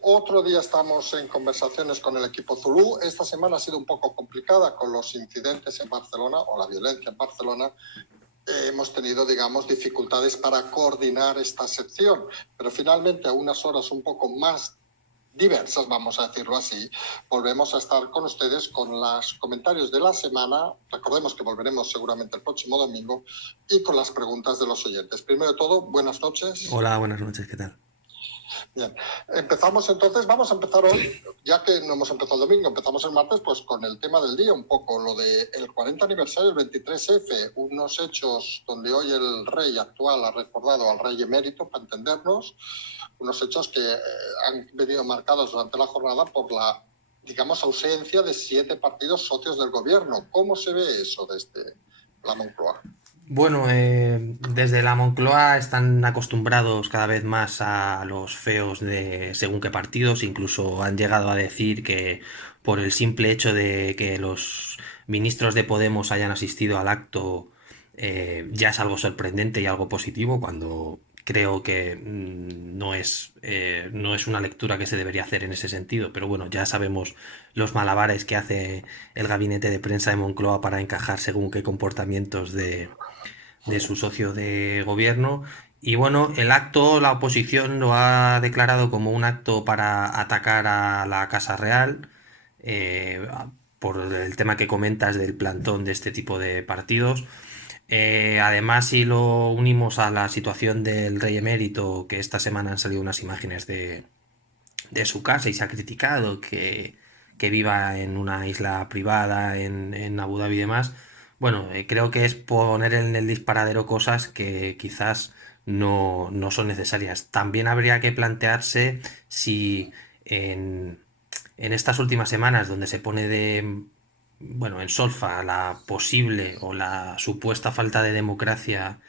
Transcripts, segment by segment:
Otro día estamos en conversaciones con el equipo Zulú. Esta semana ha sido un poco complicada con los incidentes en Barcelona o la violencia en Barcelona. Hemos tenido, digamos, dificultades para coordinar esta sección, pero finalmente a unas horas un poco más diversas, vamos a decirlo así, volvemos a estar con ustedes con los comentarios de la semana. Recordemos que volveremos seguramente el próximo domingo y con las preguntas de los oyentes. Primero de todo, buenas noches. Hola, buenas noches, ¿qué tal? Bien, empezamos entonces, vamos a empezar hoy, ya que no hemos empezado el domingo, empezamos el martes, pues con el tema del día, un poco lo del 40 aniversario del 23F, unos hechos donde hoy el rey actual ha recordado al rey emérito, para entendernos, unos hechos que han venido marcados durante la jornada por la, digamos, ausencia de 7 partidos socios del gobierno. ¿Cómo se ve eso desde la Moncloa? Bueno, desde la Moncloa están acostumbrados cada vez más a los feos de según qué partidos, incluso han llegado a decir que por el simple hecho de que los ministros de Podemos hayan asistido al acto ya es algo sorprendente y algo positivo, cuando creo que no es una lectura que se debería hacer en ese sentido, pero bueno, ya sabemos los malabares que hace el gabinete de prensa de Moncloa para encajar según qué comportamientos de su socio de gobierno. Y bueno, el acto, la oposición lo ha declarado como un acto para atacar a la Casa Real, eh, por el tema que comentas del plantón de este tipo de partidos. Además, si lo unimos a la situación del rey emérito, que esta semana han salido unas imágenes de su casa y se ha criticado que viva en una isla privada en Abu Dhabi y demás. Bueno, creo que es poner en el disparadero cosas que quizás no son necesarias. También habría que plantearse si en estas últimas semanas donde se pone bueno, en solfa la posible o la supuesta falta de democracia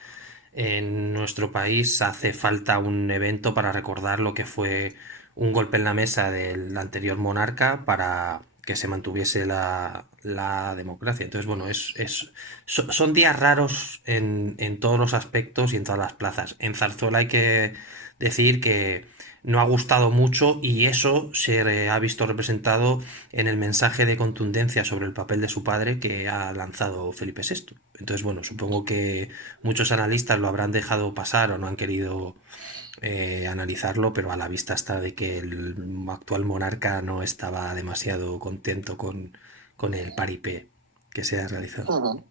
en nuestro país, hace falta un evento para recordar lo que fue un golpe en la mesa del anterior monarca para que se mantuviese la democracia. Entonces, bueno, son días raros en todos los aspectos y en todas las plazas. En Zarzuela hay que decir que no ha gustado mucho y eso se ha visto representado en el mensaje de contundencia sobre el papel de su padre que ha lanzado Felipe VI. Entonces, bueno, supongo que muchos analistas lo habrán dejado pasar o no han querido analizarlo, pero a la vista está de que el actual monarca no estaba demasiado contento con el paripé que se ha realizado. Uh-huh.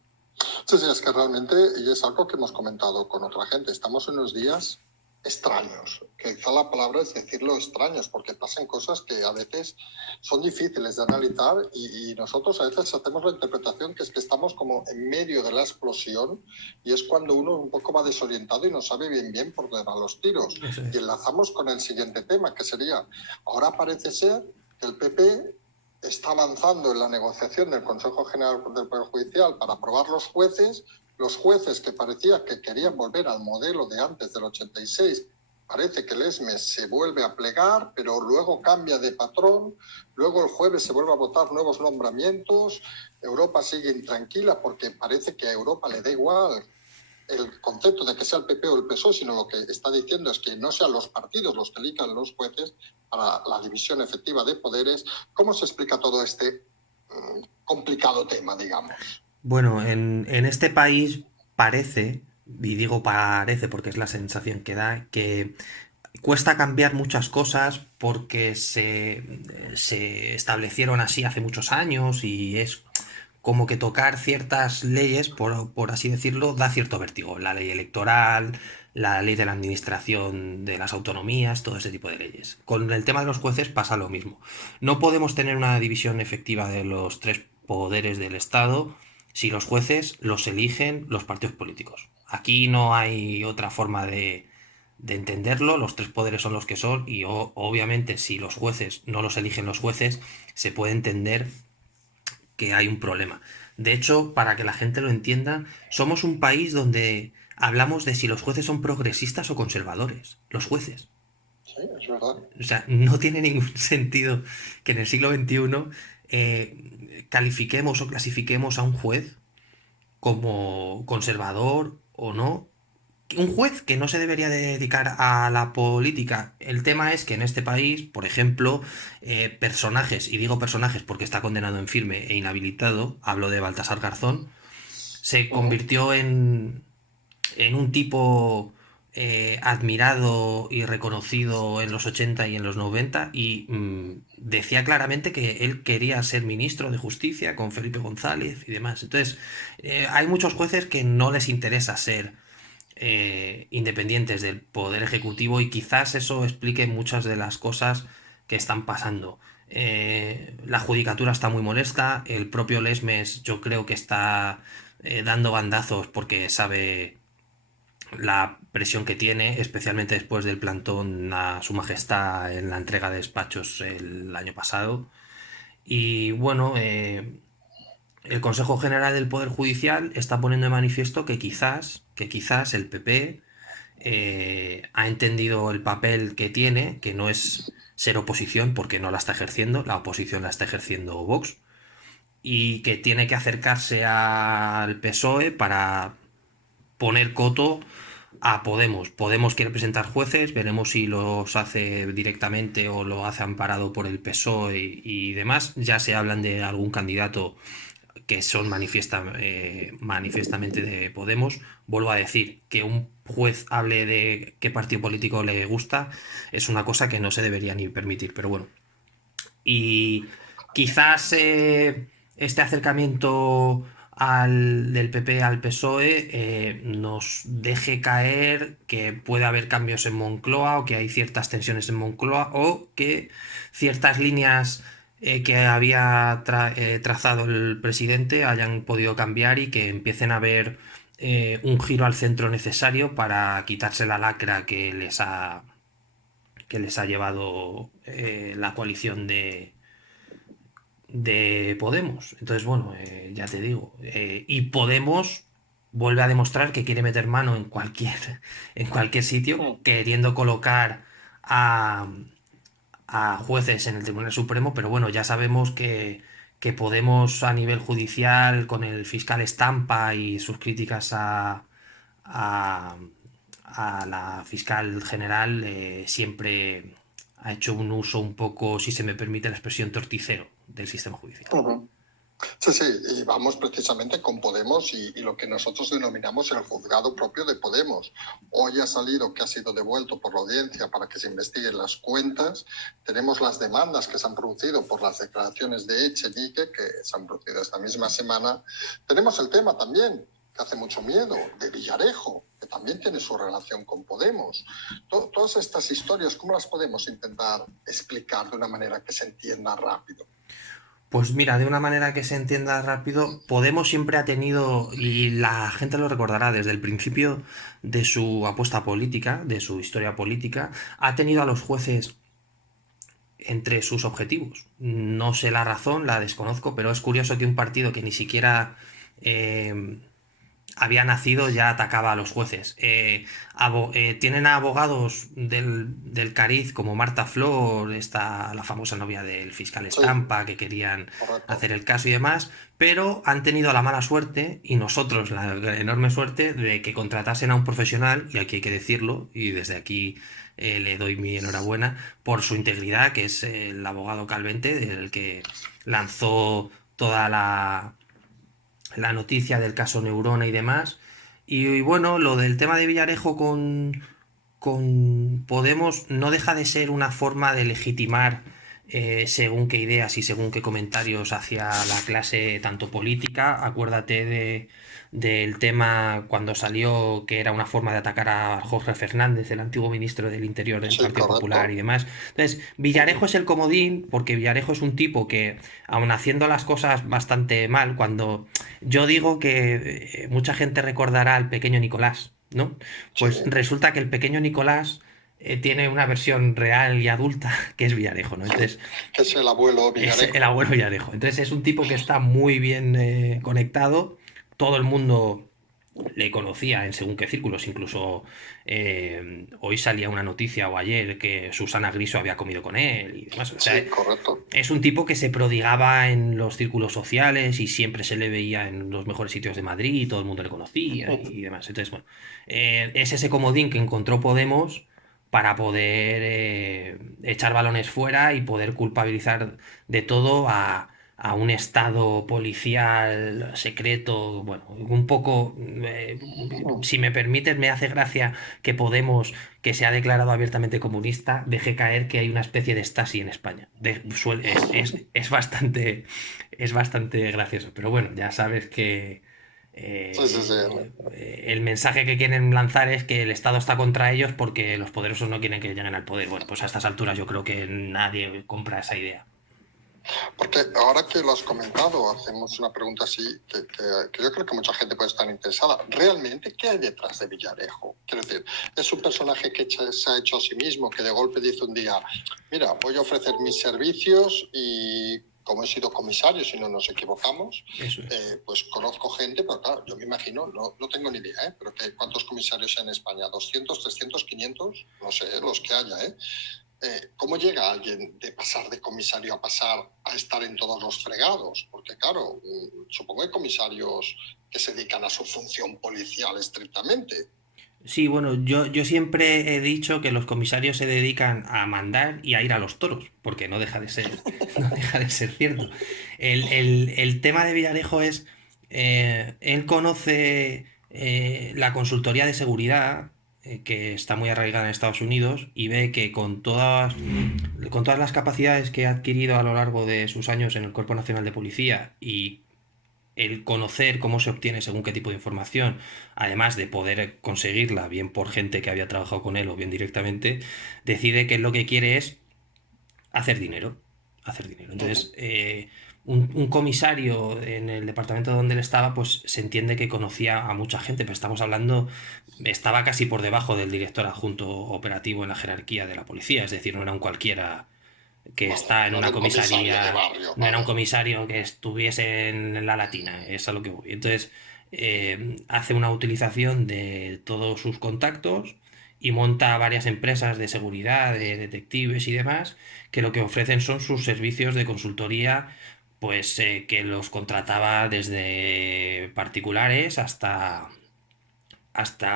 Sí, es que realmente, y es algo que hemos comentado con otra gente, estamos en unos días extraños, que quizá la palabra es decirlo extraños, porque pasan cosas que a veces son difíciles de analizar y nosotros a veces hacemos la interpretación que es que estamos como en medio de la explosión y es cuando uno un poco va desorientado y no sabe bien por dónde van los tiros. Y enlazamos con el siguiente tema, que sería, ahora parece ser que el PP está avanzando en la negociación del Consejo General del Poder Judicial para aprobar los jueces que parecía que querían volver al modelo de antes del 86. Parece que el ESME se vuelve a plegar, pero luego cambia de patrón, luego el jueves se vuelve a votar nuevos nombramientos, Europa sigue intranquila porque parece que a Europa le da igual el concepto de que sea el PP o el PSOE, sino lo que está diciendo es que no sean los partidos los que elijan los jueces para la división efectiva de poderes. ¿Cómo se explica todo este complicado tema, digamos? Bueno, en este país parece, y digo parece porque es la sensación que da, que cuesta cambiar muchas cosas porque se establecieron así hace muchos años y es como que tocar ciertas leyes, por así decirlo, da cierto vértigo. La ley electoral, la ley de la administración de las autonomías, todo ese tipo de leyes. Con el tema de los jueces pasa lo mismo. No podemos tener una división efectiva de los tres poderes del Estado si los jueces los eligen los partidos políticos. Aquí no hay otra forma de entenderlo, los tres poderes son los que son y obviamente si los jueces no los eligen los jueces, se puede entender que hay un problema. De hecho, para que la gente lo entienda, somos un país donde hablamos de si los jueces son progresistas o conservadores. Los jueces. Sí, es verdad. O sea, no tiene ningún sentido que en el siglo XXI califiquemos o clasifiquemos a un juez como conservador o no, un juez que no se debería dedicar a la política. El tema es que en este país, por ejemplo, personajes, y digo personajes porque está condenado en firme e inhabilitado, hablo de Baltasar Garzón, se Ujú. convirtió en un tipo admirado y reconocido en los 80 y en los 90 y decía claramente que él quería ser ministro de Justicia con Felipe González y demás. Entonces, hay muchos jueces que no les interesa ser independientes del poder ejecutivo y quizás eso explique muchas de las cosas que están pasando. La judicatura está muy molesta, el propio Lesmes yo creo que está dando bandazos porque sabe la presión que tiene, especialmente después del plantón a Su Majestad en la entrega de despachos el año pasado. Y bueno, el Consejo General del Poder Judicial está poniendo de manifiesto que quizás el PP ha entendido el papel que tiene, que no es ser oposición porque no la está ejerciendo, la oposición la está ejerciendo Vox, y que tiene que acercarse al PSOE para poner coto a Podemos. Podemos quiere presentar jueces, veremos si los hace directamente o lo hace amparado por el PSOE y demás. Ya se hablan de algún candidato que son manifiestamente de Podemos. Vuelvo a decir que un juez hable de qué partido político le gusta es una cosa que no se debería ni permitir, pero bueno. Y quizás este acercamiento del PP al PSOE nos deje caer que puede haber cambios en Moncloa o que hay ciertas tensiones en Moncloa o que ciertas líneas que había trazado el presidente hayan podido cambiar y que empiecen a haber un giro al centro necesario para quitarse la lacra que les ha llevado la coalición de Podemos. Entonces, bueno, ya te digo. Y Podemos vuelve a demostrar que quiere meter mano en cualquier sitio, Mm. queriendo colocar a, a jueces en el Tribunal Supremo, pero bueno, ya sabemos que Podemos a nivel judicial, con el fiscal Estampa y sus críticas a, a la fiscal general, siempre ha hecho un uso un poco, si se me permite la expresión, torticero del sistema judicial. Ujú. Sí, sí, y vamos precisamente con Podemos y lo que nosotros denominamos el juzgado propio de Podemos. Hoy ha salido que ha sido devuelto por la audiencia para que se investiguen las cuentas. Tenemos las demandas que se han producido por las declaraciones de Echenique, que se han producido esta misma semana. Tenemos el tema también, que hace mucho miedo, de Villarejo, que también tiene su relación con Podemos. Todas estas historias, ¿cómo las podemos intentar explicar de una manera que se entienda rápido? Pues mira, de una manera que se entienda rápido, Podemos siempre ha tenido, y la gente lo recordará desde el principio de su apuesta política, de su historia política, ha tenido a los jueces entre sus objetivos. No sé la razón, la desconozco, pero es curioso que un partido que ni siquiera había nacido ya atacaba a los jueces. Tienen a abogados del Cariz como Marta Flor, la famosa novia del fiscal Sí, Estampa, que querían correcto. hacer el caso y demás, pero han tenido la mala suerte, y nosotros la enorme suerte, de que contratasen a un profesional, y aquí hay que decirlo, y desde aquí le doy mi enhorabuena, por su integridad, que es el abogado Calvente, el que lanzó toda la noticia del caso Neurona y demás. Y bueno, lo del tema de Villarejo con Podemos no deja de ser una forma de legitimar según qué ideas y según qué comentarios hacia la clase tanto política. Acuérdate del tema cuando salió que era una forma de atacar a Jorge Fernández, el antiguo ministro del Interior del Sí, Partido Popular y correcto. demás. Entonces, Villarejo Ujú. es el comodín porque Villarejo es un tipo que, aun haciendo las cosas bastante mal, cuando yo digo que mucha gente recordará al pequeño Nicolás, ¿no? Sí, Pues resulta que el pequeño Nicolás tiene una versión real y adulta que es Villarejo, ¿no? Entonces, que es el abuelo es el Villarejo. abuelo Villarejo. Entonces, es un tipo que está muy bien conectado. Todo el mundo le conocía en según qué círculos, incluso hoy salía una noticia o ayer que Susana Griso había comido con él y demás. O sea, Sí, correcto. es un tipo que se prodigaba en los círculos sociales y siempre se le veía en los mejores sitios de Madrid y todo el mundo le conocía y demás. Entonces, bueno, es ese comodín que encontró Podemos para poder echar balones fuera y poder culpabilizar de todo a un estado policial secreto. Bueno, un poco, si me permites, me hace gracia que Podemos, que se ha declarado abiertamente comunista, deje caer que hay una especie de Stasi en España. Es bastante gracioso, pero bueno, ya sabes que Sí, sí, sí. el mensaje que quieren lanzar es que el Estado está contra ellos porque los poderosos no quieren que lleguen al poder. Bueno, pues a estas alturas yo creo que nadie compra esa idea. Porque ahora que lo has comentado, hacemos una pregunta así que yo creo que mucha gente puede estar interesada. ¿Realmente qué hay detrás de Villarejo? Quiero decir, es un personaje que se ha hecho a sí mismo, que de golpe dice un día, mira, voy a ofrecer mis servicios y como he sido comisario, si no nos equivocamos, pues conozco gente, pero claro, yo me imagino, no tengo ni idea, pero ¿cuántos comisarios hay en España? ¿200, 300, 500? No sé, los que haya, ¿cómo llega alguien de pasar de comisario a pasar a estar en todos los fregados? Porque claro, supongo que hay comisarios que se dedican a su función policial estrictamente. Sí, bueno, yo siempre he dicho que los comisarios se dedican a mandar y a ir a los toros, porque no deja de ser, no deja de ser cierto. El tema de Villarejo es, él conoce la consultoría de seguridad, que está muy arraigada en Estados Unidos, y ve que con todas las capacidades que ha adquirido a lo largo de sus años en el Cuerpo Nacional de Policía y el conocer cómo se obtiene según qué tipo de información, además de poder conseguirla bien por gente que había trabajado con él o bien directamente, decide que lo que quiere es hacer dinero. Hacer dinero. Entonces, un comisario en el departamento donde él estaba, pues se entiende que conocía a mucha gente, pero estamos hablando, estaba casi por debajo del director adjunto operativo en la jerarquía de la policía, es decir, no era un cualquiera que Vale, está en no era una un comisario de comisaría, barrio, no era un vale. comisario que estuviese en la Latina, es a lo que voy. Entonces, hace una utilización de todos sus contactos y monta varias empresas de seguridad, de detectives y demás, que lo que ofrecen son sus servicios de consultoría, pues que los contrataba desde particulares hasta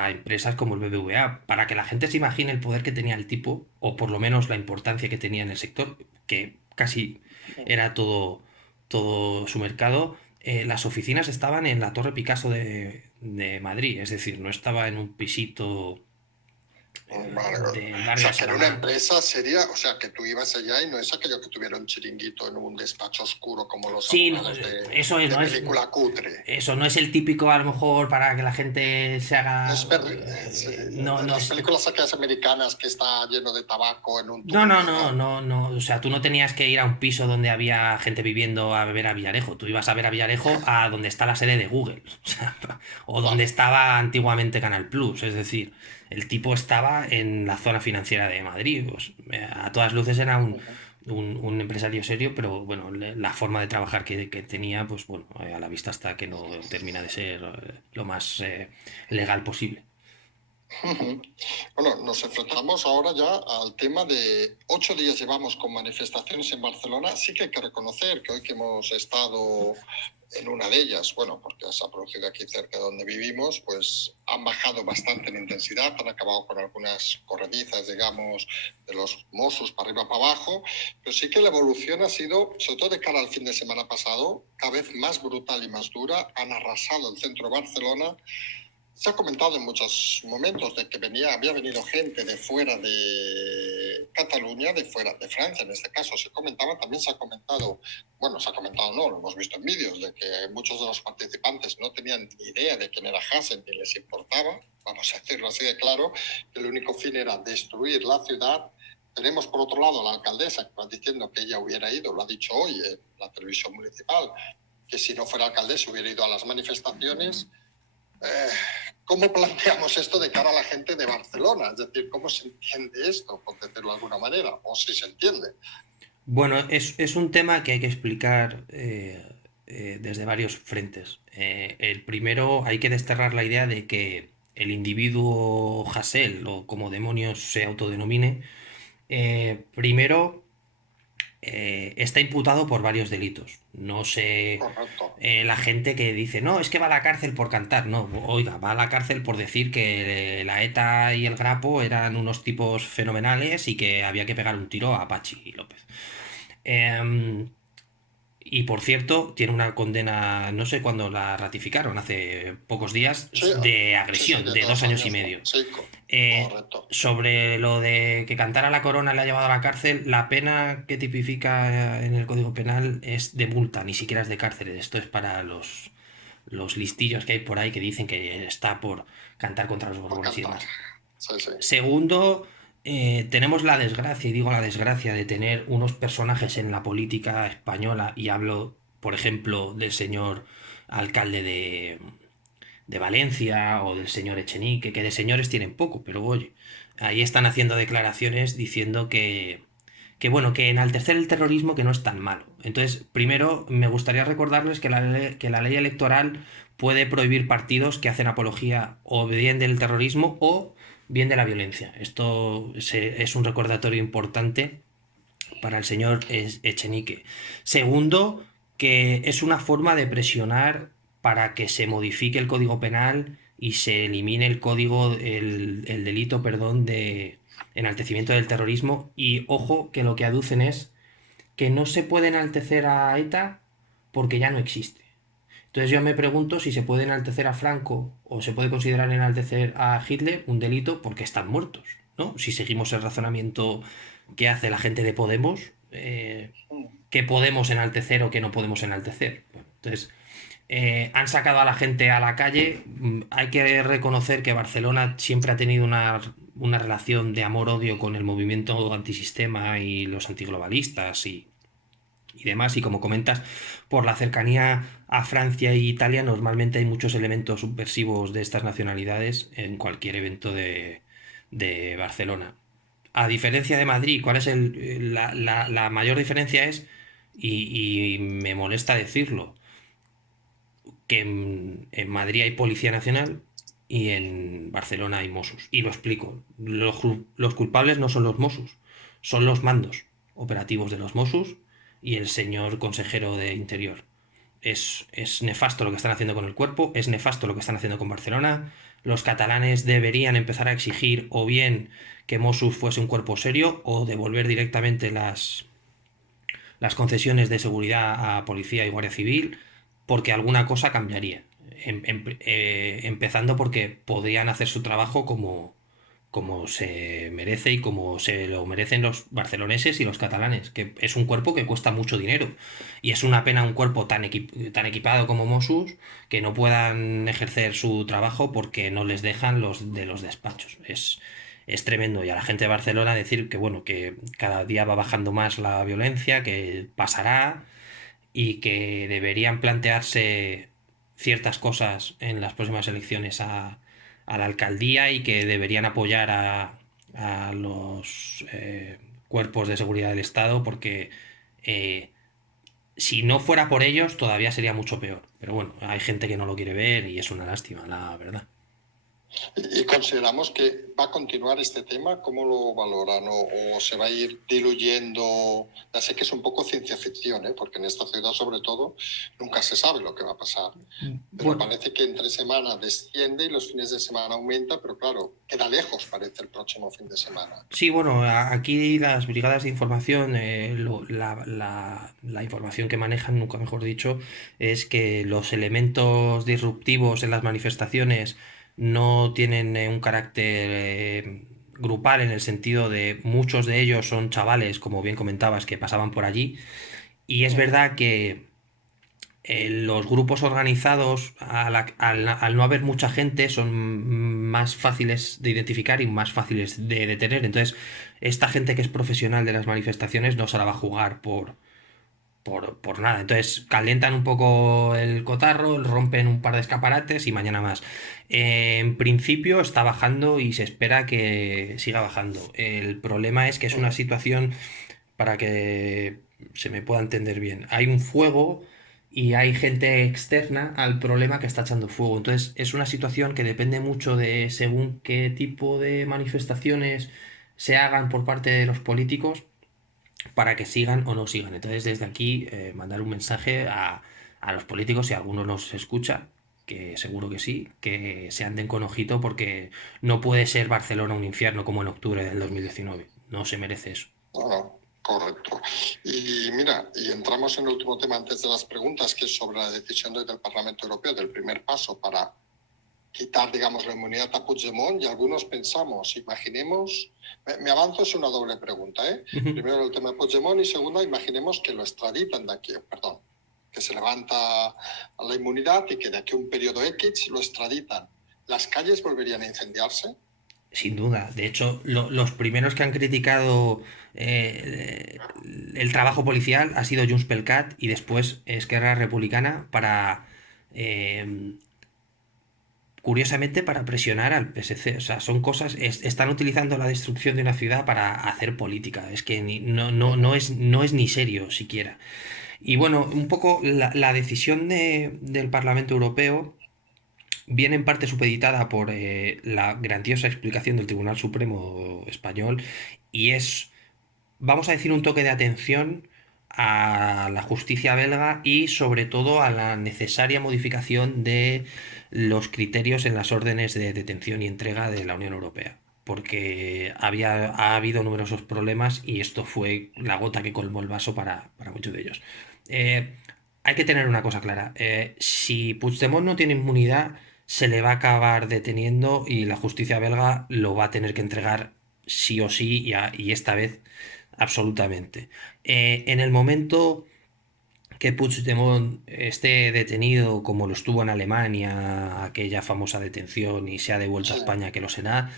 empresas como el BBVA, para que la gente se imagine el poder que tenía el tipo, o por lo menos la importancia que tenía en el sector, que casi era todo su mercado. Las oficinas estaban en la Torre Picasso de Madrid, es decir, no estaba en un pisito Vale. del O barrio de sea, que era una Salamanca. empresa seria, o sea, que tú ibas allá y no es aquello que tuviera un chiringuito en un despacho oscuro como los Sí, no, abogados eso de no es, película cutre. eso no es el típico, a lo mejor, para que la gente se No haga. es No, en no las es. películas aquellas americanas que está lleno de tabaco en un No, no, túnel, no, ¿no? no, no. O sea, tú no tenías que ir a un piso donde había gente viviendo a beber a Villarejo. Tú ibas a ver a Villarejo a donde está la sede de Google. O sea, o donde Vale. estaba antiguamente Canal Plus. Es decir, el tipo estaba en la zona financiera de Madrid. Pues, a todas luces era un empresario serio, pero bueno, la forma de trabajar que tenía, pues bueno, a la vista está que no termina de ser lo más legal posible. Ujú. Bueno, nos enfrentamos ahora ya al tema de 8 días llevamos con manifestaciones en Barcelona. Sí que hay que reconocer que hoy que hemos estado en una de ellas, bueno, porque se ha producido aquí cerca de donde vivimos, pues han bajado bastante en intensidad, han acabado con algunas corredizas, digamos, de los Mossos para arriba para abajo, pero sí que la evolución ha sido, sobre todo de cara al fin de semana pasado, cada vez más brutal y más dura. Han arrasado el centro de Barcelona. Se ha comentado en muchos momentos de que había venido gente de fuera de Cataluña, de fuera de Francia, en este caso se comentaba, también se ha comentado, bueno, se ha comentado no, lo hemos visto en vídeos, de que muchos de los participantes no tenían ni idea de quién era Hassen ni les importaba, vamos a decirlo así de claro, que el único fin era destruir la ciudad. Tenemos por otro lado a la alcaldesa que va diciendo que ella hubiera ido, lo ha dicho hoy en la televisión municipal, que si no fuera alcaldesa hubiera ido a las manifestaciones. ¿Cómo planteamos esto de cara a la gente de Barcelona? Es decir, ¿cómo se entiende esto, por decirlo de alguna manera? O si se entiende. Bueno, es un tema que hay que explicar desde varios frentes. El primero, hay que desterrar la idea de que el individuo Hasél, o como demonios se autodenomine, primero está imputado por varios delitos. No sé, Correcto. la gente que dice, no, es que va a la cárcel por cantar. No, oiga, va a la cárcel por decir que la ETA y el Grapo eran unos tipos fenomenales y que había que pegar un tiro a Pachi López. Eh, y por cierto, tiene una condena, no sé cuándo la ratificaron, hace pocos días, Sí, de sí, sí, agresión, de de dos dos años y años, ¿no? medio. Sí, Eh, correcto. sobre lo de que cantara la corona le ha llevado a la cárcel, la pena que tipifica en el Código Penal es de multa, ni siquiera es de cárcel. Esto es para los listillos que hay por ahí que dicen que está por cantar contra los Por Borbones y cantar. demás. Sí, sí. Segundo, tenemos la desgracia, y digo la desgracia, de tener unos personajes en la política española, y hablo, por ejemplo, del señor alcalde de Valencia o del señor Echenique, que de señores tienen poco, pero oye, ahí están haciendo declaraciones diciendo que bueno, que enaltecer el terrorismo que no es tan malo. Entonces, primero me gustaría recordarles que la ley electoral puede prohibir partidos que hacen apología o bien del terrorismo o bien de la violencia. Esto es un recordatorio importante para el señor Echenique. Segundo, que es una forma de presionar para que se modifique el Código Penal y se elimine el delito, perdón, de enaltecimiento del terrorismo. Y ojo, que lo que aducen es que no se puede enaltecer a ETA porque ya no existe. Entonces yo me pregunto si se puede enaltecer a Franco o se puede considerar enaltecer a Hitler un delito porque están muertos, ¿no? Si seguimos el razonamiento que hace la gente de Podemos, ¿qué podemos enaltecer o qué no podemos enaltecer? Bueno, entonces, han sacado a la gente a la calle. Hay que reconocer que Barcelona siempre ha tenido una relación de amor-odio con el movimiento antisistema y los antiglobalistas y demás. Y como comentas, por la cercanía a Francia e Italia, normalmente hay muchos elementos subversivos de estas nacionalidades en cualquier evento de Barcelona. A diferencia de Madrid, ¿cuál es la mayor diferencia? Y me molesta decirlo, que en Madrid hay Policía Nacional y en Barcelona hay Mossos. Y lo explico. Los culpables no son los Mossos, son los mandos operativos de los Mossos y el señor consejero de Interior. Es nefasto lo que están haciendo con el cuerpo, es nefasto lo que están haciendo con Barcelona. Los catalanes deberían empezar a exigir o bien que Mossos fuese un cuerpo serio o devolver directamente las concesiones de seguridad a policía y guardia civil, porque alguna cosa cambiaría. Empezando porque podrían hacer su trabajo como se merece y como se lo merecen los barceloneses y los catalanes, que es un cuerpo que cuesta mucho dinero. Y es una pena un cuerpo tan equipado como Mossos que no puedan ejercer su trabajo porque no les dejan los de los despachos. Es tremendo. Y a la gente de Barcelona decir que bueno, que cada día va bajando más la violencia, que pasará y que deberían plantearse ciertas cosas en las próximas elecciones a la alcaldía y que deberían apoyar a los cuerpos de seguridad del Estado porque eh, si no fuera por ellos todavía sería mucho peor. Pero bueno, hay gente que no lo quiere ver y es una lástima, la verdad. ¿Y consideramos que va a continuar este tema? ¿Cómo lo valoran? ¿O se va a ir diluyendo? Ya sé que es un poco ciencia ficción, ¿eh? Porque en esta ciudad, sobre todo, nunca se sabe lo que va a pasar. Pero Bueno, parece que entre semana desciende y los fines de semana aumenta, pero claro, queda lejos, parece, el próximo fin de semana. sí, bueno, aquí las brigadas de información, la información que manejan, nunca mejor dicho, es que los elementos disruptivos en las manifestaciones no tienen un carácter grupal, en el sentido de muchos de ellos son chavales, como bien comentabas, que pasaban por allí. Y es verdad que los grupos organizados, al no haber mucha gente, son más fáciles de identificar y más fáciles de detener. Entonces, esta gente que es profesional de las manifestaciones no se la va a jugar por nada. Entonces, calientan un poco el cotarro, rompen un par de escaparates y mañana más. En principio está bajando y se espera que siga bajando. El problema es que es una situación, para que se me pueda entender bien. Hay un fuego y hay gente externa al problema que está echando fuego. Entonces es una situación que depende mucho de según qué tipo de manifestaciones se hagan por parte de los políticos para que sigan o no sigan. Entonces desde aquí mandar un mensaje a los políticos, si alguno nos escucha, que seguro que sí, que se anden con ojito porque no puede ser Barcelona un infierno como en octubre del 2019. No se merece eso. No, correcto. Y mira, y entramos en el último tema antes de las preguntas, que es sobre la decisión desde el Parlamento Europeo del primer paso para quitar, digamos, la inmunidad a Puigdemont, y algunos pensamos, imaginemos, me avanzo, es una doble pregunta, ¿eh? Primero el tema de Puigdemont y segunda, imaginemos que lo extraditan de aquí, perdón, que se levanta la inmunidad y que de aquí a un periodo X lo extraditan. ¿Las calles volverían a incendiarse? Sin duda. De hecho, los primeros que han criticado el trabajo policial ha sido Junts pel Cat y después Esquerra Republicana para, curiosamente, para presionar al PSC. O sea, son cosas, están utilizando la destrucción de una ciudad para hacer política. Es que no es ni serio siquiera. Y bueno, un poco la decisión del Parlamento Europeo viene en parte supeditada por la grandiosa explicación del Tribunal Supremo Español y es, vamos a decir, un toque de atención a la justicia belga y sobre todo a la necesaria modificación de los criterios en las órdenes de detención y entrega de la Unión Europea. Porque ha habido numerosos problemas y esto fue la gota que colmó el vaso para muchos de ellos. Eh, Hay que tener una cosa clara. Si Puigdemont no tiene inmunidad, se le va a acabar deteniendo y la justicia belga lo va a tener que entregar sí o sí y esta vez absolutamente. En el momento que Puigdemont esté detenido, como lo estuvo en Alemania, aquella famosa detención, y se ha devuelto a Sí. España, que lo será,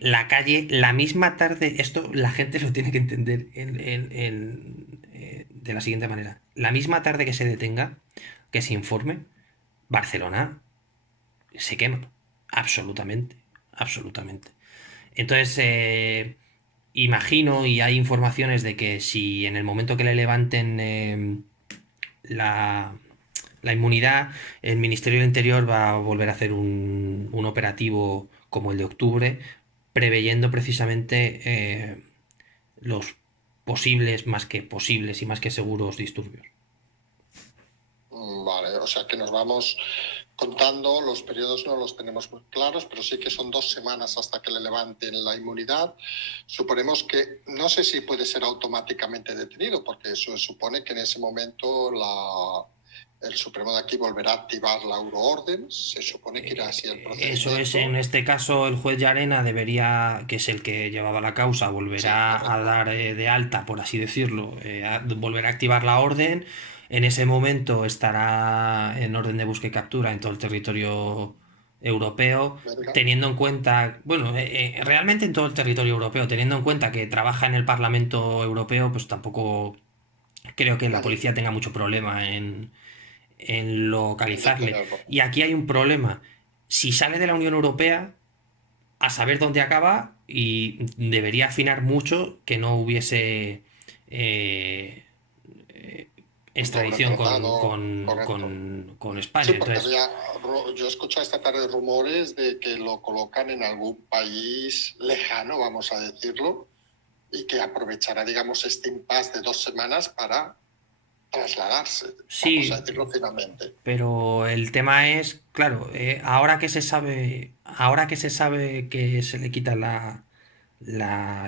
la calle, la misma tarde, esto la gente lo tiene que entender de la siguiente manera, la misma tarde que se detenga, que se informe, Barcelona se quema, absolutamente, absolutamente. Entonces, imagino y hay informaciones de que si en el momento que le levanten la, la inmunidad, el Ministerio del Interior va a volver a hacer un operativo como el de octubre, preveyendo precisamente los posibles, más que posibles y más que seguros disturbios. Vale, o sea que nos vamos contando, los periodos no los tenemos muy claros, pero sí que son 2 semanas hasta que le levanten la inmunidad. Suponemos que, no sé si puede ser automáticamente detenido, porque eso supone que en ese momento el Supremo de aquí volverá a activar la euroorden, se supone que irá así el procedimiento. Eso es, en este caso, el juez Llarena debería, que es el que llevaba la causa, volverá Sí, a dar de alta, por así decirlo, volverá a activar la orden. En ese momento estará en orden de búsqueda y captura en todo el territorio europeo, venga. teniendo en cuenta, bueno, realmente en todo el territorio europeo, teniendo en cuenta que trabaja en el Parlamento Europeo, pues tampoco creo que la policía tenga mucho problema en localizarle. Detenerlo. Y aquí hay un problema. Si sale de la Unión Europea, a saber dónde acaba y debería afinar mucho que no hubiese extradición Correcto. con Sí, España. porque Entonces, yo he escuchado esta tarde rumores de que lo colocan en algún país lejano, vamos a decirlo, y que aprovechará, digamos, este impasse de 2 semanas para trasladarse, vamos a sí, decirlo finalmente. pero el tema es, claro, ahora que se sabe que se le quita la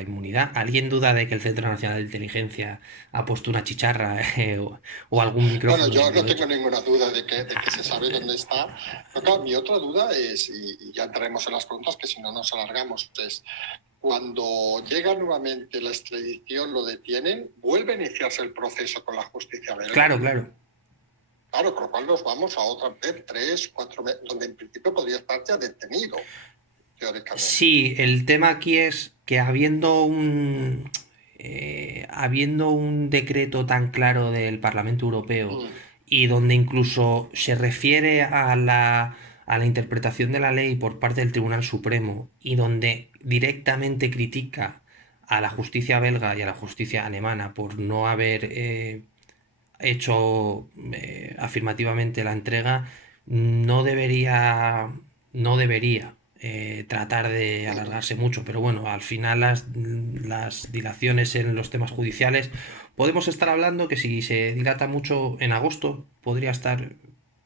inmunidad, ¿alguien duda de que el Centro Nacional de Inteligencia ha puesto una chicharra o algún Bueno, micrófono yo donde no lo he tengo hecho? ninguna duda de que se sabe dónde está. Pero claro, mi otra duda es, y ya entraremos en las preguntas, que si no nos alargamos, es cuando llega nuevamente la extradición, lo detienen, vuelve a iniciarse el proceso con la justicia belga. Claro, claro. Claro, con lo cual nos vamos a otra vez, 3, 4 meses, donde en principio podría estar ya detenido, teóricamente. Sí, el tema aquí es que habiendo un decreto tan claro del Parlamento Europeo Mm, y donde incluso se refiere a la interpretación de la ley por parte del Tribunal Supremo y donde directamente critica a la justicia belga y a la justicia alemana por no haber hecho afirmativamente la entrega, no debería, no debería tratar de Ujú. alargarse mucho, pero bueno, al final las dilaciones en los temas judiciales, podemos estar hablando que si se dilata mucho en agosto, podría estar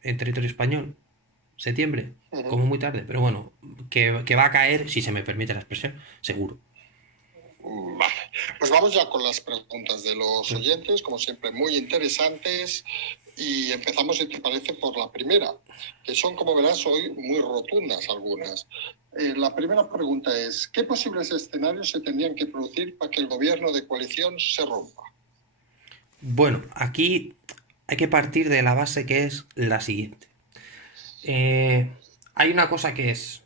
en territorio español, septiembre, Ujú. como muy tarde, pero bueno, que va a caer, si se me permite la expresión, seguro. Vale, pues vamos ya con las preguntas de los Pues, oyentes, como siempre, muy interesantes. Y empezamos, si te parece, por la primera, que son, como verás, hoy muy rotundas algunas. La primera pregunta es, ¿qué posibles escenarios se tendrían que producir para que el gobierno de coalición se rompa? bueno, aquí hay que partir de la base que es la siguiente. Eh, Hay una cosa que es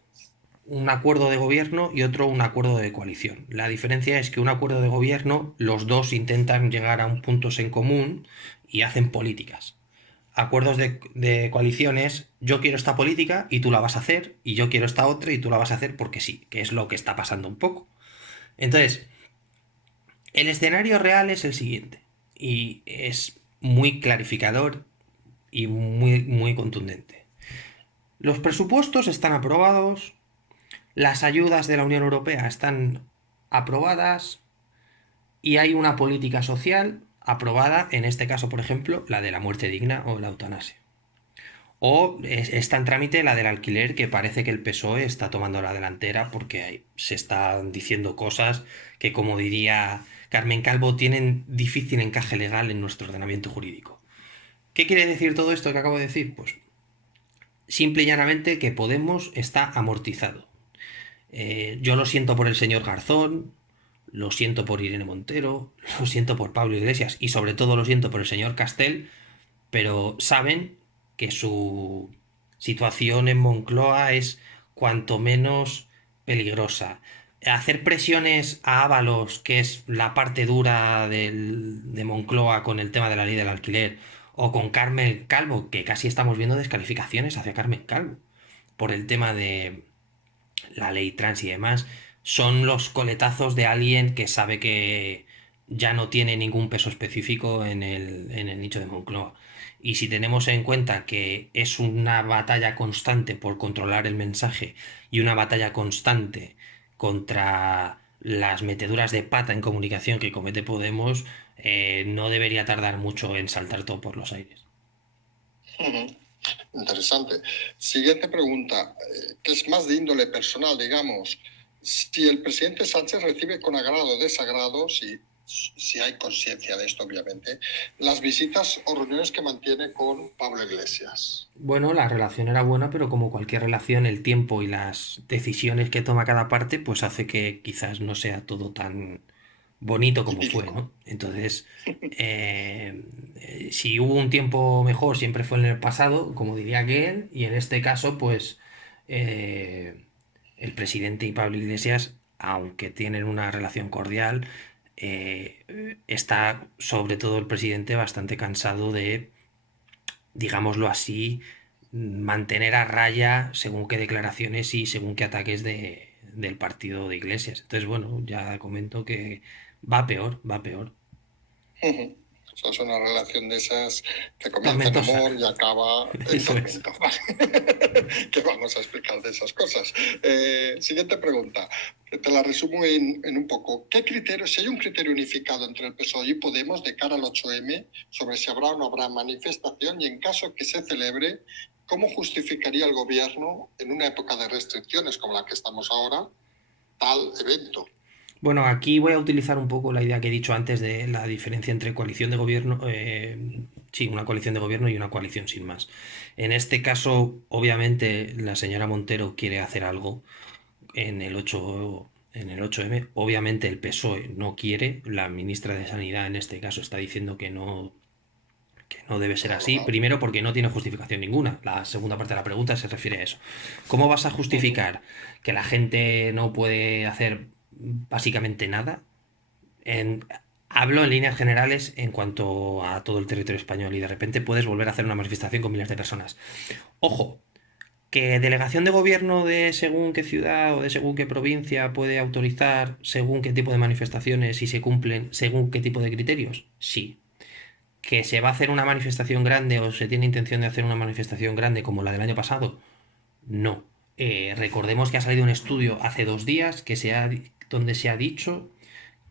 un acuerdo de gobierno y otro un acuerdo de coalición. La diferencia es que un acuerdo de gobierno, los dos intentan llegar a un puntos en común y hacen políticas. Acuerdos de coaliciones, yo quiero esta política y tú la vas a hacer, y yo quiero esta otra y tú la vas a hacer porque sí, que es lo que está pasando un poco. Entonces, el escenario real es el siguiente, y es muy clarificador y muy contundente. Los presupuestos están aprobados, las ayudas de la Unión Europea están aprobadas y hay una política social aprobada, en este caso, por ejemplo, la de la muerte digna o la eutanasia. O está en trámite la del alquiler, que parece que el PSOE está tomando la delantera porque se están diciendo cosas que, como diría Carmen Calvo, tienen difícil encaje legal en nuestro ordenamiento jurídico. ¿Qué quiere decir todo esto que acabo de decir? Pues simple y llanamente que Podemos está amortizado. Yo lo siento por el señor Garzón, lo siento por Irene Montero, lo siento por Pablo Iglesias y sobre todo lo siento por el señor Castel, pero saben que su situación en Moncloa es cuanto menos peligrosa. Hacer presiones a Ábalos, que es la parte dura de Moncloa con el tema de la ley del alquiler, o con Carmen Calvo, que casi estamos viendo descalificaciones hacia Carmen Calvo por el tema de la ley trans y demás, son los coletazos de alguien que sabe que ya no tiene ningún peso específico en el nicho de Moncloa. Y si tenemos en cuenta que es una batalla constante por controlar el mensaje y una batalla constante contra las meteduras de pata en comunicación que comete Podemos, no debería tardar mucho en saltar todo por los aires. Ujú. Interesante. Siguiente pregunta, que es más de índole personal, digamos. Si el presidente Sánchez recibe con agrado o desagrado, si hay conciencia de esto, obviamente, las visitas o reuniones que mantiene con Pablo Iglesias. Bueno, la relación era buena, pero como cualquier relación, el tiempo y las decisiones que toma cada parte, pues hace que quizás no sea todo tan bonito como fue, Idílico. ¿no? Entonces, si hubo un tiempo mejor, siempre fue en el pasado, como diría aquel, y en este caso, pues eh, el presidente y Pablo Iglesias, aunque tienen una relación cordial, está sobre todo el presidente bastante cansado de, digámoslo así, mantener a raya según qué declaraciones y según qué ataques del partido de Iglesias. Entonces, bueno, ya comento que va peor, va peor. Ujú. O sea, es una relación de esas que comienza en Tormentosa. amor y acaba en Eso es. tormento. ¿Vale? ¿Qué vamos a explicar de esas cosas? Siguiente pregunta. Te la resumo en un poco. ¿Qué criterio, si hay un criterio unificado entre el PSOE y Podemos de cara al 8M sobre si habrá o no habrá manifestación y en caso que se celebre, cómo justificaría el gobierno en una época de restricciones como la que estamos ahora tal evento? Bueno, aquí voy a utilizar un poco la idea que he dicho antes de la diferencia entre coalición de gobierno, sí, una coalición de gobierno y una coalición sin más. En este caso, obviamente, la señora Montero quiere hacer algo en el 8M. Obviamente el PSOE no quiere, la ministra de Sanidad en este caso está diciendo que no debe ser No, así. no. Primero porque no tiene justificación ninguna. La segunda parte de la pregunta se refiere a eso. ¿Cómo vas a Ujú. justificar que la gente no puede hacer básicamente nada? En, Hablo en líneas generales en cuanto a todo el territorio español y de repente puedes volver a hacer una manifestación con miles de personas. Ojo, que delegación de gobierno de según qué ciudad o de según qué provincia puede autorizar según qué tipo de manifestaciones y se cumplen según qué tipo de criterios. Sí. ¿Que se va a hacer una manifestación grande o se tiene intención de hacer una manifestación grande como la del año pasado? No. Recordemos que ha salido un estudio hace 2 días donde se ha dicho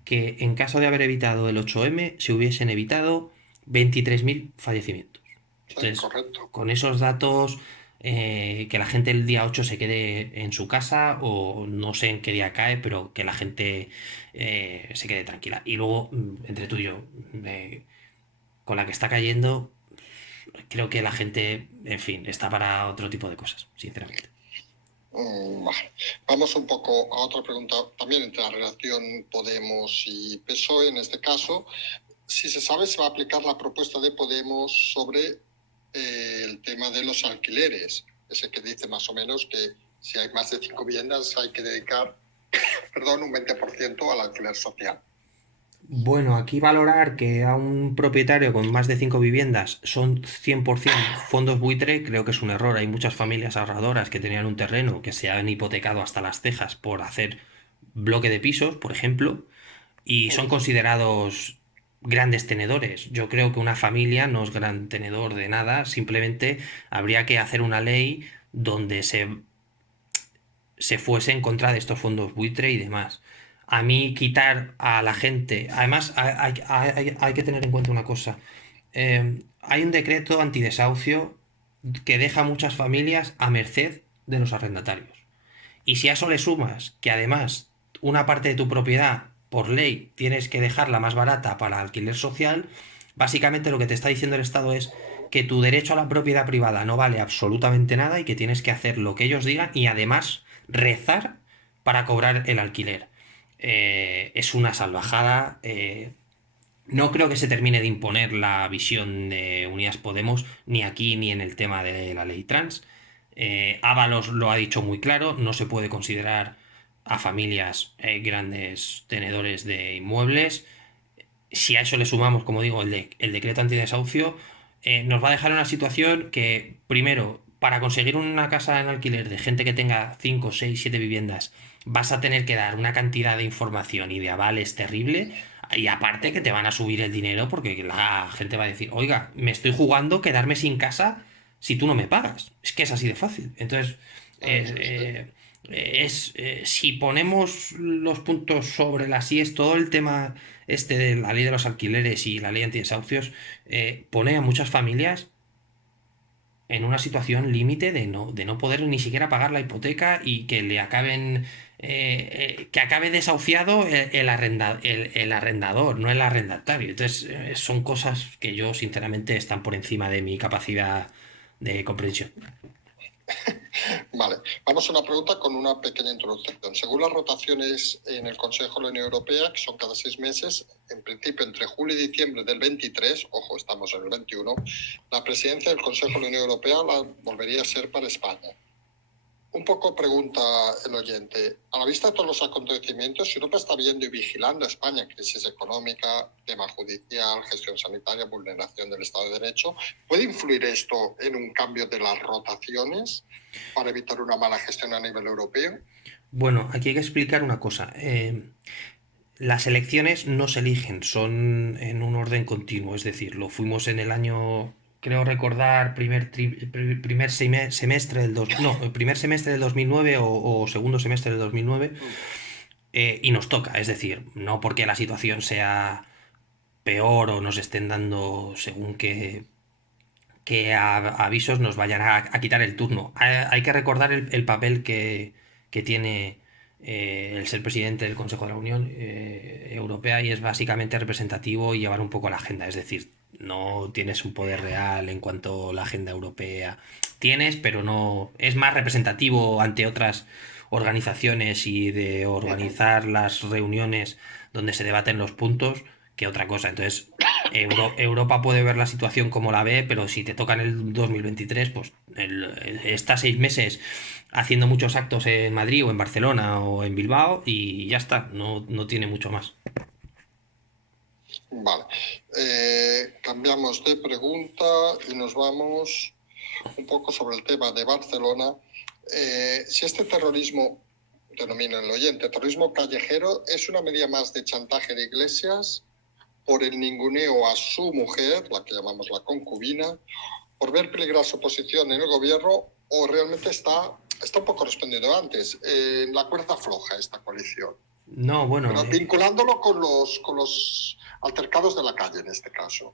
que en caso de haber evitado el 8M se hubiesen evitado 23.000 fallecimientos. Sí, Entonces, correcto. con esos datos, que la gente el día 8 se quede en su casa o no sé en qué día cae, pero que la gente se quede tranquila. Y luego, entre tú y yo, con la que está cayendo, creo que la gente, en fin, está para otro tipo de cosas, sinceramente. Vale. Vamos un poco a otra pregunta, también entre la relación Podemos y PSOE, en este caso. Si se sabe, se va a aplicar la propuesta de Podemos sobre el tema de los alquileres. Ese que dice más o menos que si hay más de 5 viviendas hay que dedicar, un 20% al alquiler social. Bueno, aquí valorar que a un propietario con más de 5 viviendas son 100% fondos buitre, creo que es un error. Hay muchas familias ahorradoras que tenían un terreno que se han hipotecado hasta las cejas por hacer bloque de pisos, por ejemplo, y son considerados grandes tenedores. Yo creo que una familia no es gran tenedor de nada, simplemente habría que hacer una ley donde se fuese en contra de estos fondos buitre y demás. A mí quitar a la gente, además hay que tener en cuenta una cosa. Hay un decreto antidesahucio que deja a muchas familias a merced de los arrendatarios. Y si a eso le sumas que además una parte de tu propiedad, por ley, tienes que dejarla más barata para alquiler social, básicamente lo que te está diciendo el Estado es que tu derecho a la propiedad privada no vale absolutamente nada y que tienes que hacer lo que ellos digan y además rezar para cobrar el alquiler. Es una salvajada. No creo que se termine de imponer la visión de Unidas Podemos ni aquí ni en el tema de la ley trans. Ábalos lo ha dicho muy claro, no se puede considerar a familias grandes tenedores de inmuebles. Si a eso le sumamos, como digo, el decreto antidesahucio, nos va a dejar en una situación que, primero, para conseguir una casa en alquiler de gente que tenga 5 6 7 viviendas, vas a tener que dar una cantidad de información y de avales terrible. Y aparte que te van a subir el dinero porque la gente va a decir, oiga, me estoy jugando quedarme sin casa si tú no me pagas. Es que es así de fácil. Entonces, si ponemos los puntos sobre las IES, todo el tema este de la ley de los alquileres y la ley antidesahucios, pone a muchas familias en una situación límite de no poder ni siquiera pagar la hipoteca y que le acaben que acabe desahuciado el arrendador, no el arrendatario. Entonces, son cosas que yo, sinceramente, están por encima de mi capacidad de comprensión. Vale, vamos a una pregunta con una pequeña introducción. Según las rotaciones en el Consejo de la Unión Europea, que son cada 6 meses, en principio entre julio y diciembre del 23, ojo, estamos en el 21, la presidencia del Consejo de la Unión Europea la volvería a ser para España. Un poco pregunta el oyente, a la vista de todos los acontecimientos, si Europa está viendo y vigilando a España, crisis económica, tema judicial, gestión sanitaria, vulneración del Estado de Derecho, ¿puede influir esto en un cambio de las rotaciones para evitar una mala gestión a nivel europeo? Bueno, aquí hay que explicar una cosa. Las elecciones no se eligen, son en un orden continuo, es decir, lo fuimos en el año, creo recordar, primer semestre el primer semestre del 2009 o segundo semestre del 2009, y nos toca, es decir, no porque la situación sea peor o nos estén dando según qué avisos nos vayan a quitar el turno. Hay que recordar el papel que tiene el ser presidente del Consejo de la Unión Europea y es básicamente representativo y llevar un poco la agenda. Es decir, no tienes un poder real en cuanto a la agenda europea. Tienes, pero no. Es más representativo ante otras organizaciones y de organizar las reuniones donde se debaten los puntos que otra cosa. Entonces, Europa puede ver la situación como la ve, pero si te toca en el 2023, pues estás 6 meses haciendo muchos actos en Madrid o en Barcelona o en Bilbao y ya está, no tiene mucho más. Vale, cambiamos de pregunta y nos vamos un poco sobre el tema de Barcelona. Si este terrorismo, denomina el oyente, terrorismo callejero, ¿es una medida más de chantaje de Iglesias por el ninguneo a su mujer, la que llamamos la concubina, por ver peligrar su posición en el gobierno, o realmente está un poco respondiendo antes, en la cuerda floja esta coalición. No, bueno. Pero vinculándolo con los altercados de la calle en este caso.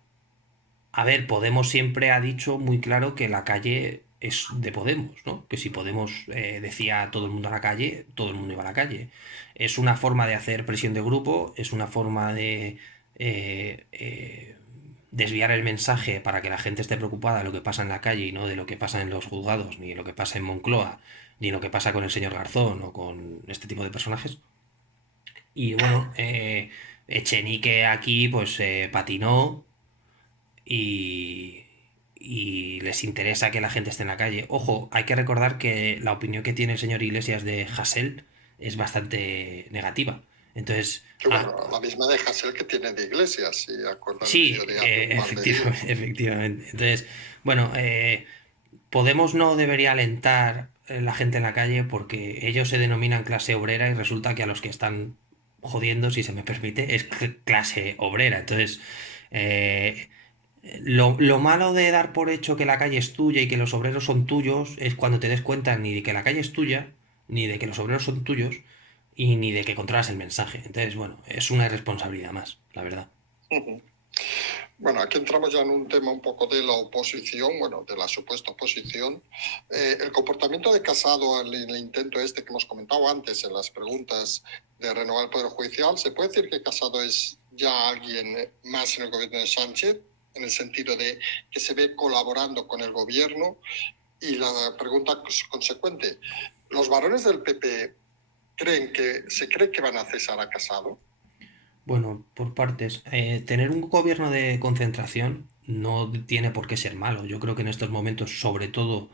A ver, Podemos siempre ha dicho muy claro que la calle es de Podemos, ¿no? Que si Podemos decía todo el mundo a la calle, todo el mundo iba a la calle. Es una forma de hacer presión de grupo, es una forma de desviar el mensaje para que la gente esté preocupada de lo que pasa en la calle y no de lo que pasa en los juzgados, ni de lo que pasa en Moncloa, ni lo que pasa con el señor Garzón o con este tipo de personajes. Y bueno, Echenique aquí pues patinó y, y les interesa que la gente esté en la calle. Ojo, hay que recordar que la opinión que tiene el señor Iglesias de Hasél es bastante negativa. Entonces, que bueno, la misma de Hasél que tiene de Iglesias, si acuerdan sí, el vídeo de hace un par de días. efectivamente. Entonces, bueno, Podemos no debería alentar la gente en la calle porque ellos se denominan clase obrera y resulta que a los que están jodiendo, si se me permite, es clase obrera. Entonces, lo malo de dar por hecho que la calle es tuya y que los obreros son tuyos es cuando te des cuenta ni de que la calle es tuya, ni de que los obreros son tuyos, y ni de que controlas el mensaje. Entonces, bueno, es una irresponsabilidad más, la verdad. Bueno, aquí entramos ya en un tema un poco de la oposición, bueno, de la supuesta oposición. El comportamiento de Casado en el intento este que hemos comentado antes en las preguntas de renovar el Poder Judicial, ¿se puede decir que Casado es ya alguien más en el gobierno de Sánchez, en el sentido de que se ve colaborando con el gobierno? Y la pregunta consecuente, ¿los varones del PP se cree que van a cesar a Casado? Bueno, por partes. Tener un gobierno de concentración no tiene por qué ser malo. Yo creo que en estos momentos, sobre todo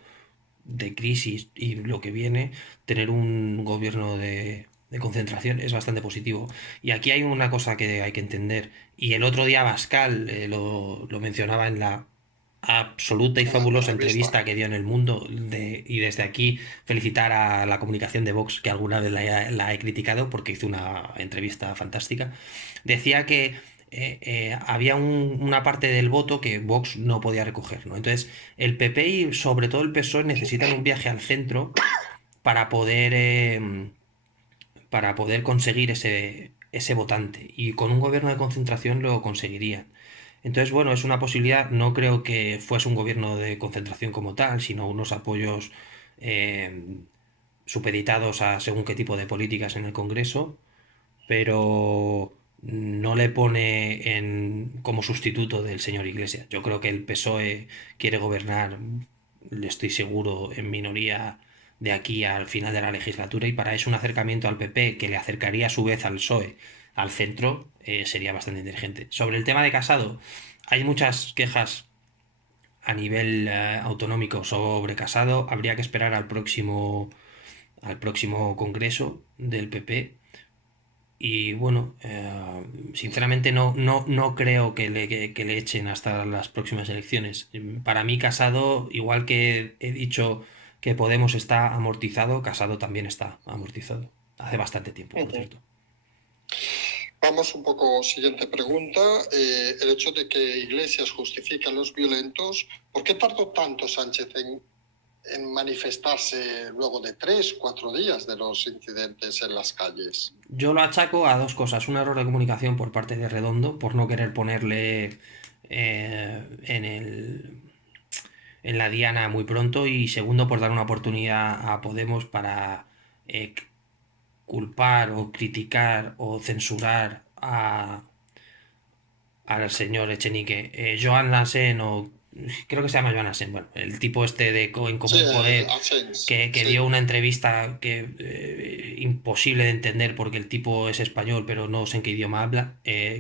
de crisis y lo que viene, tener un gobierno de concentración es bastante positivo. Y aquí hay una cosa que hay que entender. Y el otro día Bascal lo mencionaba en la absoluta y fabulosa entrevista que dio en El Mundo y desde aquí felicitar a la comunicación de Vox que alguna vez la he criticado porque hizo una entrevista fantástica. Decía que había una parte del voto que Vox no podía recoger, ¿no? Entonces el PP y sobre todo el PSOE necesitan un viaje al centro para poder conseguir ese votante y con un gobierno de concentración lo conseguirían. Entonces, bueno, es una posibilidad. No creo que fuese un gobierno de concentración como tal, sino unos apoyos eh, supeditados a según qué tipo de políticas en el Congreso, pero no le pone como sustituto del señor Iglesias. Yo creo que el PSOE quiere gobernar, le estoy seguro, en minoría de aquí al final de la legislatura y para eso un acercamiento al PP que le acercaría a su vez al PSOE al centro sería bastante inteligente. Sobre el tema de Casado, hay muchas quejas a nivel autonómico sobre Casado. Habría que esperar al próximo congreso del PP. Y bueno, sinceramente no creo que le echen hasta las próximas elecciones. Para mí, Casado, igual que he dicho que Podemos está amortizado, Casado también está amortizado. Hace bastante tiempo, por cierto. Vamos un poco, siguiente pregunta. El hecho de que Iglesias justifica a los violentos, ¿por qué tardó tanto Sánchez en manifestarse luego de 3-4 días de los incidentes en las calles? Yo lo achaco a dos cosas. Un error de comunicación por parte de Redondo, por no querer ponerle en la diana muy pronto. Y segundo, por dar una oportunidad a Podemos para culpar o criticar o censurar al señor Echenique. Joan Lassen, o creo que se llama Joan Lassen, bueno, el tipo este de En Común Poder, que dio una entrevista que imposible de entender porque el tipo es español pero no sé en qué idioma habla,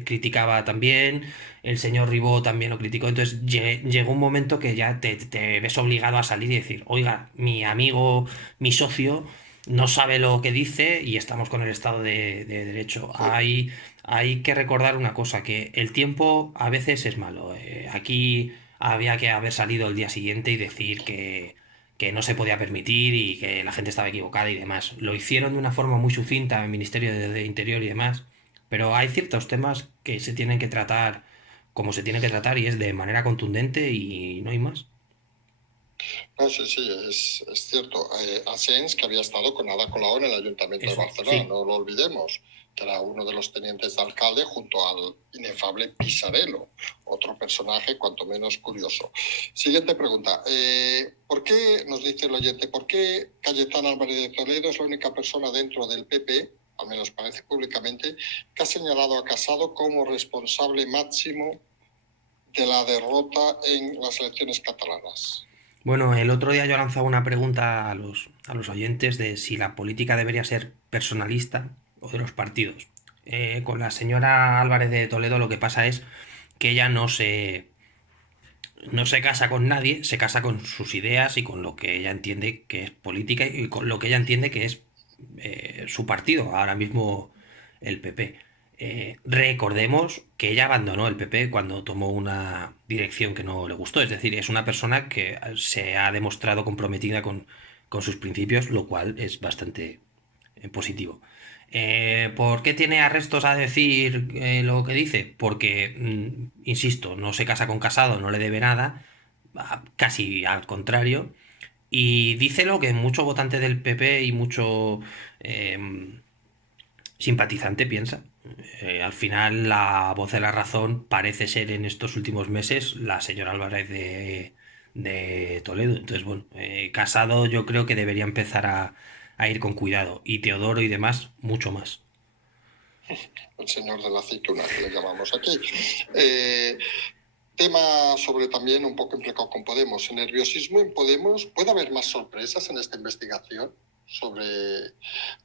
criticaba también, el señor Ribó también lo criticó, entonces llegó un momento que ya te ves obligado a salir y decir, oiga, mi amigo, mi socio no sabe lo que dice y estamos con el Estado de Derecho. Hay que recordar una cosa, que el tiempo a veces es malo. Aquí había que haber salido el día siguiente y decir que no se podía permitir y que la gente estaba equivocada y demás. Lo hicieron de una forma muy sucinta en el Ministerio de Interior y demás, pero hay ciertos temas que se tienen que tratar como se tienen que tratar y es de manera contundente y no hay más. No, sí, sí, es cierto. Asens, que había estado con Ada Colau en el Ayuntamiento de Eso, Barcelona, sí. no lo olvidemos, que era uno de los tenientes de alcalde junto al inefable Pisarello, otro personaje cuanto menos curioso. Siguiente pregunta. ¿Por qué, nos dice el oyente, por qué Cayetana Álvarez de Toledo es la única persona dentro del PP, al menos parece públicamente, que ha señalado a Casado como responsable máximo de la derrota en las elecciones catalanas? Bueno, el otro día yo lanzaba una pregunta a los oyentes de si la política debería ser personalista o de los partidos. Con la señora Álvarez de Toledo lo que pasa es que ella no se casa con nadie, se casa con sus ideas y con lo que ella entiende que es política y con lo que ella entiende que es su partido, ahora mismo el PP. Recordemos que ella abandonó el PP cuando tomó una dirección que no le gustó, es decir, es una persona que se ha demostrado comprometida con sus principios, lo cual es bastante positivo. ¿Por qué tiene arrestos a decir lo que dice? Porque, insisto, no se casa con Casado, no le debe nada, casi al contrario, y dice lo que mucho votante del PP y mucho eh, simpatizante piensa. Al final, la voz de la razón parece ser en estos últimos meses la señora Álvarez de Toledo. Entonces, bueno, Casado yo creo que debería empezar a ir con cuidado. Y Teodoro y demás, mucho más. El señor de la aceituna, que le llamamos aquí. Eh, Tema sobre también un poco implicado con Podemos. Nerviosismo en Podemos. ¿Puede haber más sorpresas en esta investigación sobre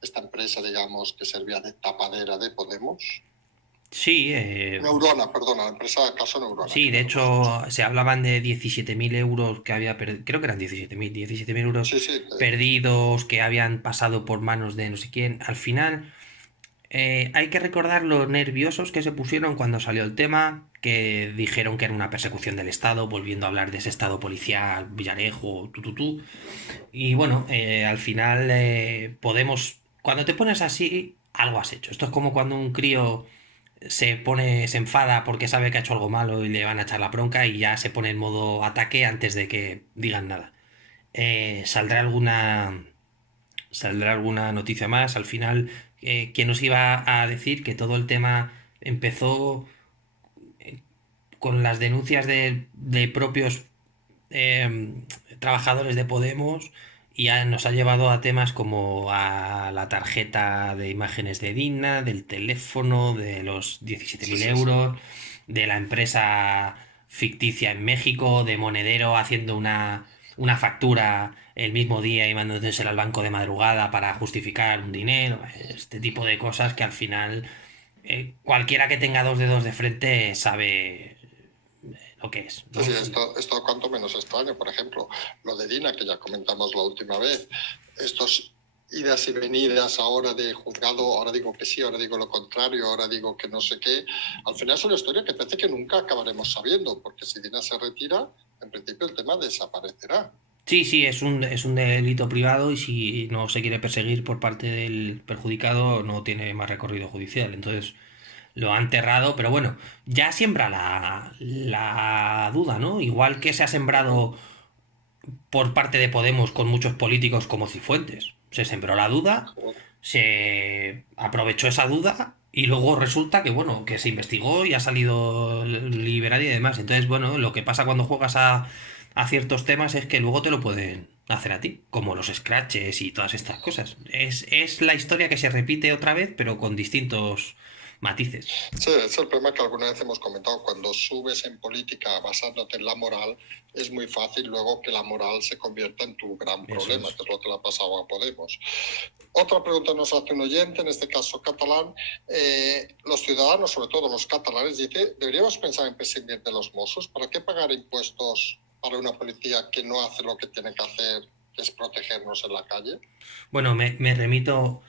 esta empresa, digamos, que servía de tapadera de Podemos? Sí, Neurona, perdona, la empresa Caso Neurona, sí, que de no lo hemos dicho. hecho se hablaban de 17.000 euros que había perdido, creo que eran 17.000 euros Sí, sí, perdidos que habían pasado por manos de no sé quién. Al final, hay que recordar lo nerviosos que se pusieron cuando salió el tema, que dijeron que era una persecución del Estado, volviendo a hablar de ese Estado policial, Villarejo, tututú. Y bueno, al final Podemos, cuando te pones así, algo has hecho. Esto es como cuando un crío se enfada porque sabe que ha hecho algo malo y le van a echar la bronca y ya se pone en modo ataque antes de que digan nada. Eh, ¿saldrá alguna, saldrá alguna noticia más? Al final, ¿quién nos iba a decir que todo el tema empezó con las denuncias de propios eh, trabajadores de Podemos y ya nos ha llevado a temas como a la tarjeta de imágenes de Digna, del teléfono, de los Sí, 17.000 sí, sí. euros, de la empresa ficticia en México, de Monedero haciendo una factura el mismo día y mandándosela al banco de madrugada para justificar un dinero, este tipo de cosas que al final cualquiera que tenga dos dedos de frente sabe lo que es, Sí, ¿no? sí, esto cuanto menos extraño. Por ejemplo, lo de Dina, que ya comentamos la última vez. Estos idas y venidas ahora de juzgado, ahora digo que sí, ahora digo lo contrario, ahora digo que no sé qué. Al final es una historia que parece que nunca acabaremos sabiendo, porque si Dina se retira, en principio el tema desaparecerá. Sí, sí, es un delito privado y si no se quiere perseguir por parte del perjudicado no tiene más recorrido judicial. Entonces lo han enterrado, pero bueno, ya siembra la duda, ¿no? Igual que se ha Ujú. sembrado por parte de Podemos con muchos políticos como Cifuentes. Se sembró la duda, se aprovechó esa duda y luego resulta que, bueno, que se investigó y ha salido liberado y demás. Entonces, bueno, lo que pasa cuando juegas a ciertos temas es que luego te lo pueden hacer a ti, como los scratches y todas estas cosas. Es la historia que se repite otra vez, pero con distintos matices. Sí, es el problema que alguna vez hemos comentado. Cuando subes en política basándote en la moral, es muy fácil luego que la moral se convierta en tu gran Eso problema, es. que es lo que le ha pasado a Podemos. Otra pregunta nos hace un oyente, en este caso catalán. Los ciudadanos, sobre todo los catalanes, dice, ¿deberíamos pensar en prescindir de los Mossos? ¿Para qué pagar impuestos para una policía que no hace lo que tiene que hacer, que es protegernos en la calle? Bueno, me remito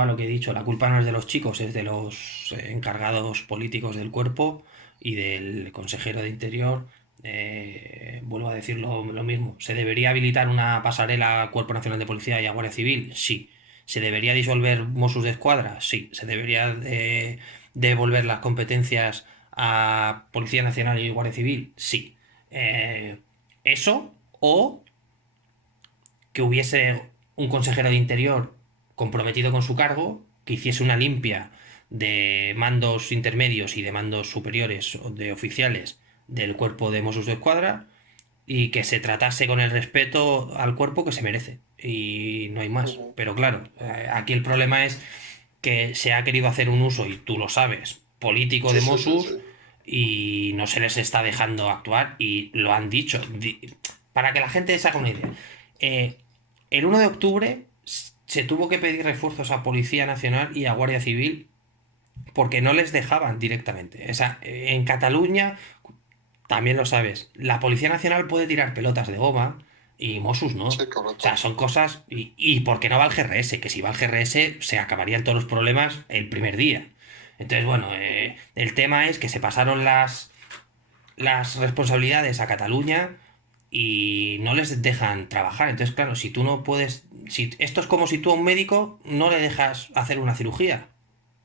a lo que he dicho. La culpa no es de los chicos, es de los encargados políticos del cuerpo y del consejero de Interior. Vuelvo a decir lo mismo. ¿Se debería habilitar una pasarela al Cuerpo Nacional de Policía y a Guardia Civil? Sí. ¿Se debería disolver Mossos de Escuadra? Sí. ¿Se debería devolver las competencias a Policía Nacional y Guardia Civil? Sí. Eh, Eso, o que hubiese un consejero de Interior comprometido con su cargo, que hiciese una limpia de mandos intermedios y de mandos superiores o de oficiales del cuerpo de Mossos de Escuadra, y que se tratase con el respeto al cuerpo que se merece. Y no hay más. Ujú. Pero claro, aquí el problema es que se ha querido hacer un uso, y tú lo sabes, político de Sí, sí, sí, Mossos, sí. y no se les está dejando actuar, y lo han dicho. Para que la gente se haga una idea. Eh, el 1 de octubre se tuvo que pedir refuerzos a Policía Nacional y a Guardia Civil porque no les dejaban directamente. O sea, en Cataluña, también lo sabes, la Policía Nacional puede tirar pelotas de goma y Mossos no. Sí, O sea, correcto. son cosas. Y porque no va el GRS, que si va el GRS se acabarían todos los problemas el primer día. Entonces, bueno, Ujú. el tema es que se pasaron las responsabilidades a Cataluña y no les dejan trabajar. Entonces, claro, si tú no puedes. Si, esto es como si tú a un médico no le dejas hacer una cirugía.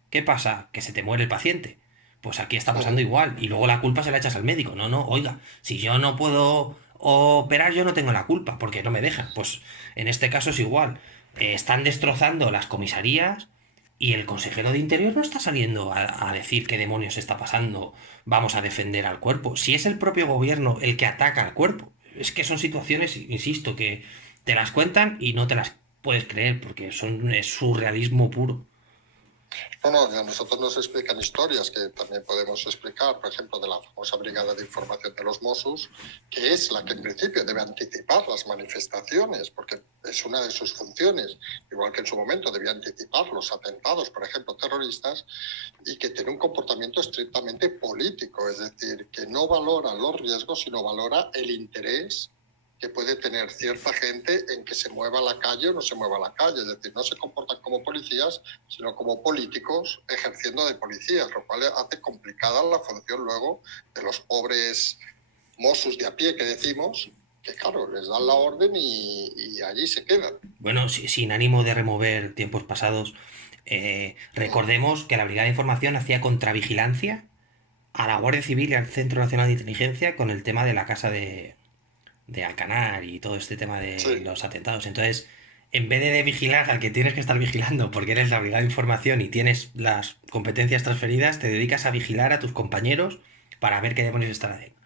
¿Qué pasa? Que se te muere el paciente. Pues aquí está pasando Ujú. igual. Y luego la culpa se la echas al médico. No, no, oiga, si yo no puedo operar, yo no tengo la culpa, porque no me dejan. Pues en este caso es igual. Están destrozando las comisarías y el consejero de Interior no está saliendo a decir qué demonios está pasando, vamos a defender al cuerpo. Si es el propio gobierno el que ataca al cuerpo. Es que son situaciones, insisto, que te las cuentan y no te las puedes creer, porque es surrealismo puro. No, no, a nosotros nos explican historias que también podemos explicar, por ejemplo, de la famosa Brigada de Información de los Mossos, que es la que en principio debe anticipar las manifestaciones, porque es una de sus funciones, igual que en su momento debía anticipar los atentados, por ejemplo, terroristas, y que tiene un comportamiento estrictamente político, es decir, que no valora los riesgos, sino valora el interés que puede tener cierta gente en que se mueva a la calle o no se mueva a la calle. Es decir, no se comportan como policías, sino como políticos ejerciendo de policías, lo cual hace complicada la función luego de los pobres mossos de a pie que decimos, que claro, les dan la orden y allí se quedan. Bueno, sin ánimo de remover tiempos pasados, recordemos que la Brigada de Información hacía contravigilancia a la Guardia Civil y al Centro Nacional de Inteligencia con el tema de la casa de Alcanar y todo este tema de Sí. los atentados. Entonces, en vez de vigilar al que tienes que estar vigilando porque eres la Brigada de Información y tienes las competencias transferidas, te dedicas a vigilar a tus compañeros para ver qué demonios están haciendo.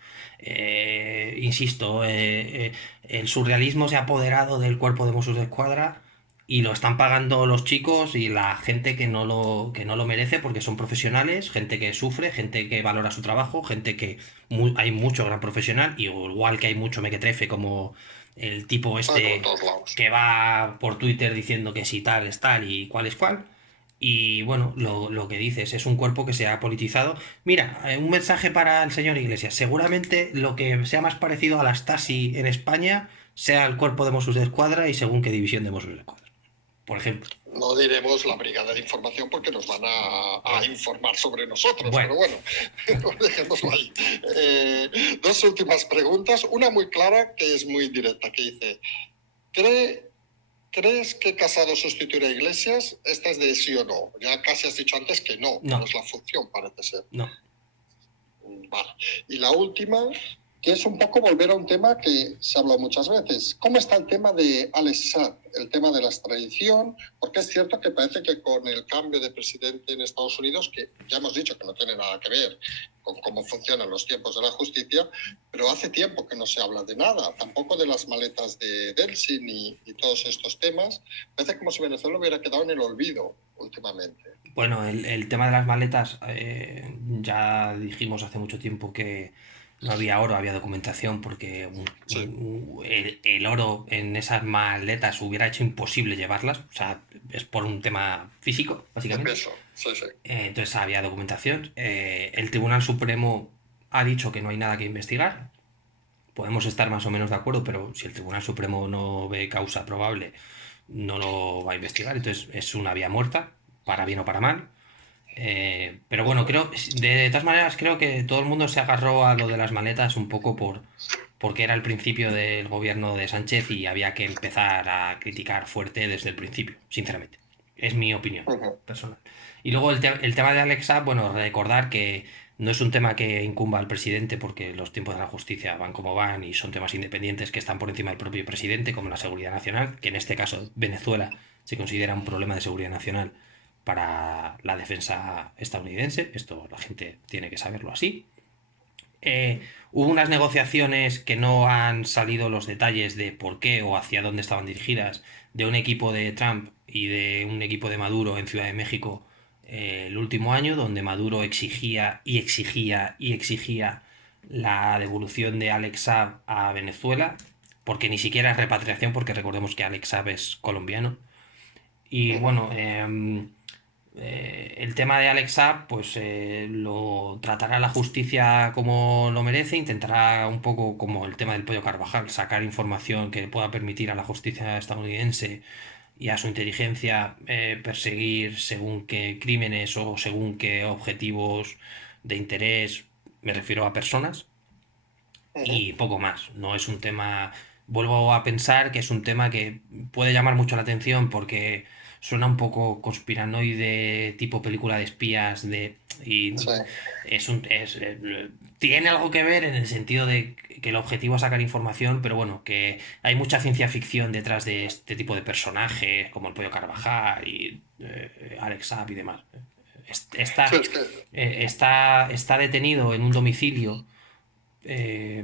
Insisto, el surrealismo se ha apoderado del cuerpo de Mossos de Escuadra y lo están pagando los chicos y la gente que no lo merece, porque son profesionales, gente que sufre, gente que valora su trabajo, gente que hay mucho gran profesional, y igual que hay mucho mequetrefe como el tipo Ah, como en este todos lados. que va por Twitter diciendo que si tal es tal y cual es cual. Y bueno, lo que dices es un cuerpo que se ha politizado. Mira, un mensaje para el señor Iglesias. Seguramente lo que sea más parecido a la Stasi en España sea el cuerpo de Mossos de Escuadra, y según qué división de Mossos de Escuadra, por ejemplo. No diremos la Brigada de Información porque nos van a informar sobre nosotros, Bueno, pero bueno, dejémoslo ahí. Dos últimas preguntas, una muy clara que es muy directa, que dice, ¿crees que Casado sustituirá a Iglesias? Esta es de sí o no. Ya casi has dicho antes que no, no, no es la función, parece ser. no. Vale. Y la última, que es un poco volver a un tema que se ha hablado muchas veces. ¿Cómo está el tema de Alex Saab, el tema de la extradición? Porque es cierto que parece que con el cambio de presidente en Estados Unidos, que ya hemos dicho que no tiene nada que ver con cómo funcionan los tiempos de la justicia, pero hace tiempo que no se habla de nada, tampoco de las maletas de Delsin y todos estos temas. Parece como si Venezuela hubiera quedado en el olvido últimamente. Bueno, el tema de las maletas, ya dijimos hace mucho tiempo que no había oro, había documentación, porque Sí, el oro en esas maletas hubiera hecho imposible llevarlas. O sea, es por un tema físico, de básicamente. peso, sí, sí. Entonces había documentación. El Tribunal Supremo ha dicho que no hay nada que investigar. Podemos estar más o menos de acuerdo, pero si el Tribunal Supremo no ve causa probable, no lo va a investigar. Entonces es una vía muerta, para bien o para mal. Pero bueno, Uh-huh. creo, de todas maneras, creo que todo el mundo se agarró a lo de las maletas un poco porque era el principio del gobierno de Sánchez y había que empezar a criticar fuerte desde el principio, sinceramente. Es mi opinión Ujú. personal. Y luego el tema de Alexa, bueno, recordar que no es un tema que incumba al presidente porque los tiempos de la justicia van como van y son temas independientes que están por encima del propio presidente, como la seguridad nacional, que en este caso Venezuela se considera un problema de seguridad nacional para la defensa estadounidense. Esto la gente tiene que saberlo así. Eh, Hubo unas negociaciones que no han salido los detalles de por qué o hacia dónde estaban dirigidas de un equipo de Trump y de un equipo de Maduro en Ciudad de México el último año, donde Maduro exigía y exigía y exigía la devolución de Alex Saab a Venezuela, porque ni siquiera es repatriación, porque recordemos que Alex Saab es colombiano. Y Ujú. bueno, el tema de Alexa, pues lo tratará la justicia como lo merece, intentará un poco como el tema del pollo Carvajal, sacar información que pueda permitir a la justicia estadounidense y a su inteligencia perseguir según qué crímenes o según qué objetivos de interés, me refiero a personas, Ujú. y poco más. No es un tema, vuelvo a pensar que es un tema que puede llamar mucho la atención porque suena un poco conspiranoide, tipo película de espías, y Sí. tiene algo que ver en el sentido de que el objetivo es sacar información, pero bueno, que hay mucha ciencia ficción detrás de este tipo de personajes, como el Pollo Carvajal y Alex Saab y demás. Sí, Está, es que está detenido en un domicilio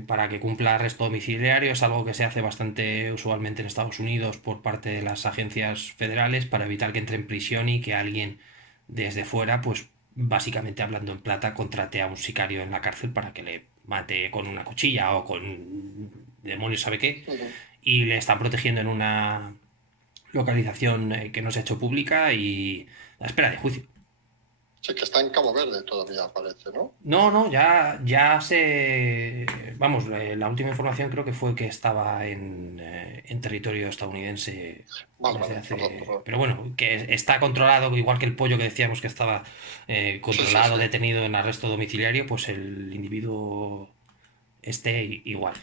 para que cumpla arresto domiciliario. Es algo que se hace bastante usualmente en Estados Unidos por parte de las agencias federales para evitar que entre en prisión y que alguien desde fuera, pues básicamente hablando en plata, contrate a un sicario en la cárcel para que le mate con una cuchilla o con demonios sabe qué. ujú. Y le están protegiendo en una localización que no se ha hecho pública y a la espera de juicio. Sí, que está en Cabo Verde todavía, parece, ¿no? No, no, ya se... Vamos, la última información creo que fue que estaba en territorio estadounidense Vale, desde vale, perdón, hace... perdón. Pero bueno, que está controlado, igual que el pollo que decíamos que estaba Sí, sí, controlado, sí. detenido en arresto domiciliario, pues el individuo esté igual.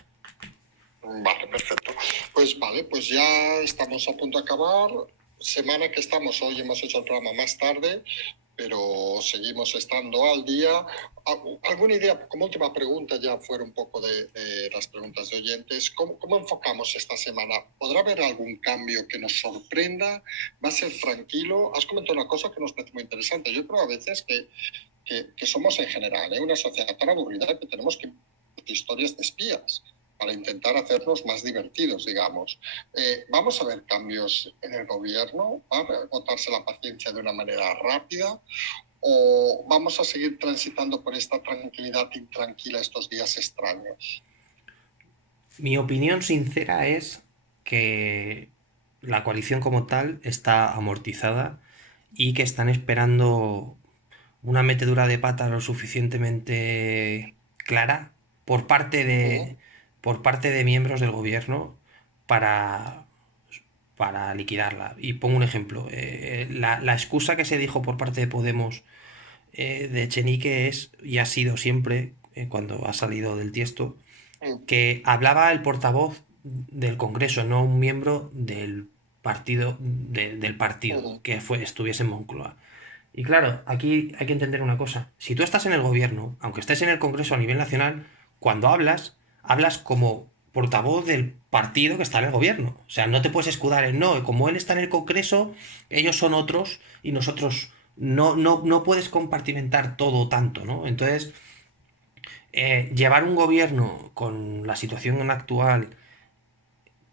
Vale, perfecto. Pues vale, pues ya estamos a punto de acabar. Semana que estamos, hoy hemos hecho el programa más tarde, pero seguimos estando al día. ¿Alguna idea, como última pregunta, ya fuera un poco de las preguntas de oyentes, ¿cómo enfocamos esta semana? ¿Podrá haber algún cambio que nos sorprenda? ¿Va a ser tranquilo? Has comentado una cosa que nos parece muy interesante. Yo creo a veces que somos en general una sociedad tan aburrida que tenemos que historias de espías para intentar hacernos más divertidos, digamos. ¿Vamos a ver cambios en el gobierno? ¿Va a agotarse la paciencia de una manera rápida? ¿O vamos a seguir transitando por esta tranquilidad intranquila estos días extraños? Mi opinión sincera es que la coalición como tal está amortizada y que están esperando una metedura de pata lo suficientemente clara por parte Uh-huh. por parte de miembros del gobierno para, para liquidarla. Y pongo un ejemplo. La excusa que se dijo por parte de Podemos de Echenique es, y ha sido siempre, cuando ha salido del tiesto, Uh-huh. que hablaba el portavoz del Congreso, no un miembro del partido, del partido Uh-huh. que estuviese en Moncloa. Y claro, aquí hay que entender una cosa. Si tú estás en el gobierno, aunque estés en el Congreso a nivel nacional, cuando hablas, hablas como portavoz del partido que está en el gobierno. O sea, no te puedes escudar en no, como él está en el Congreso, ellos son otros y nosotros no puedes compartimentar todo tanto, ¿no? Entonces, llevar un gobierno con la situación actual,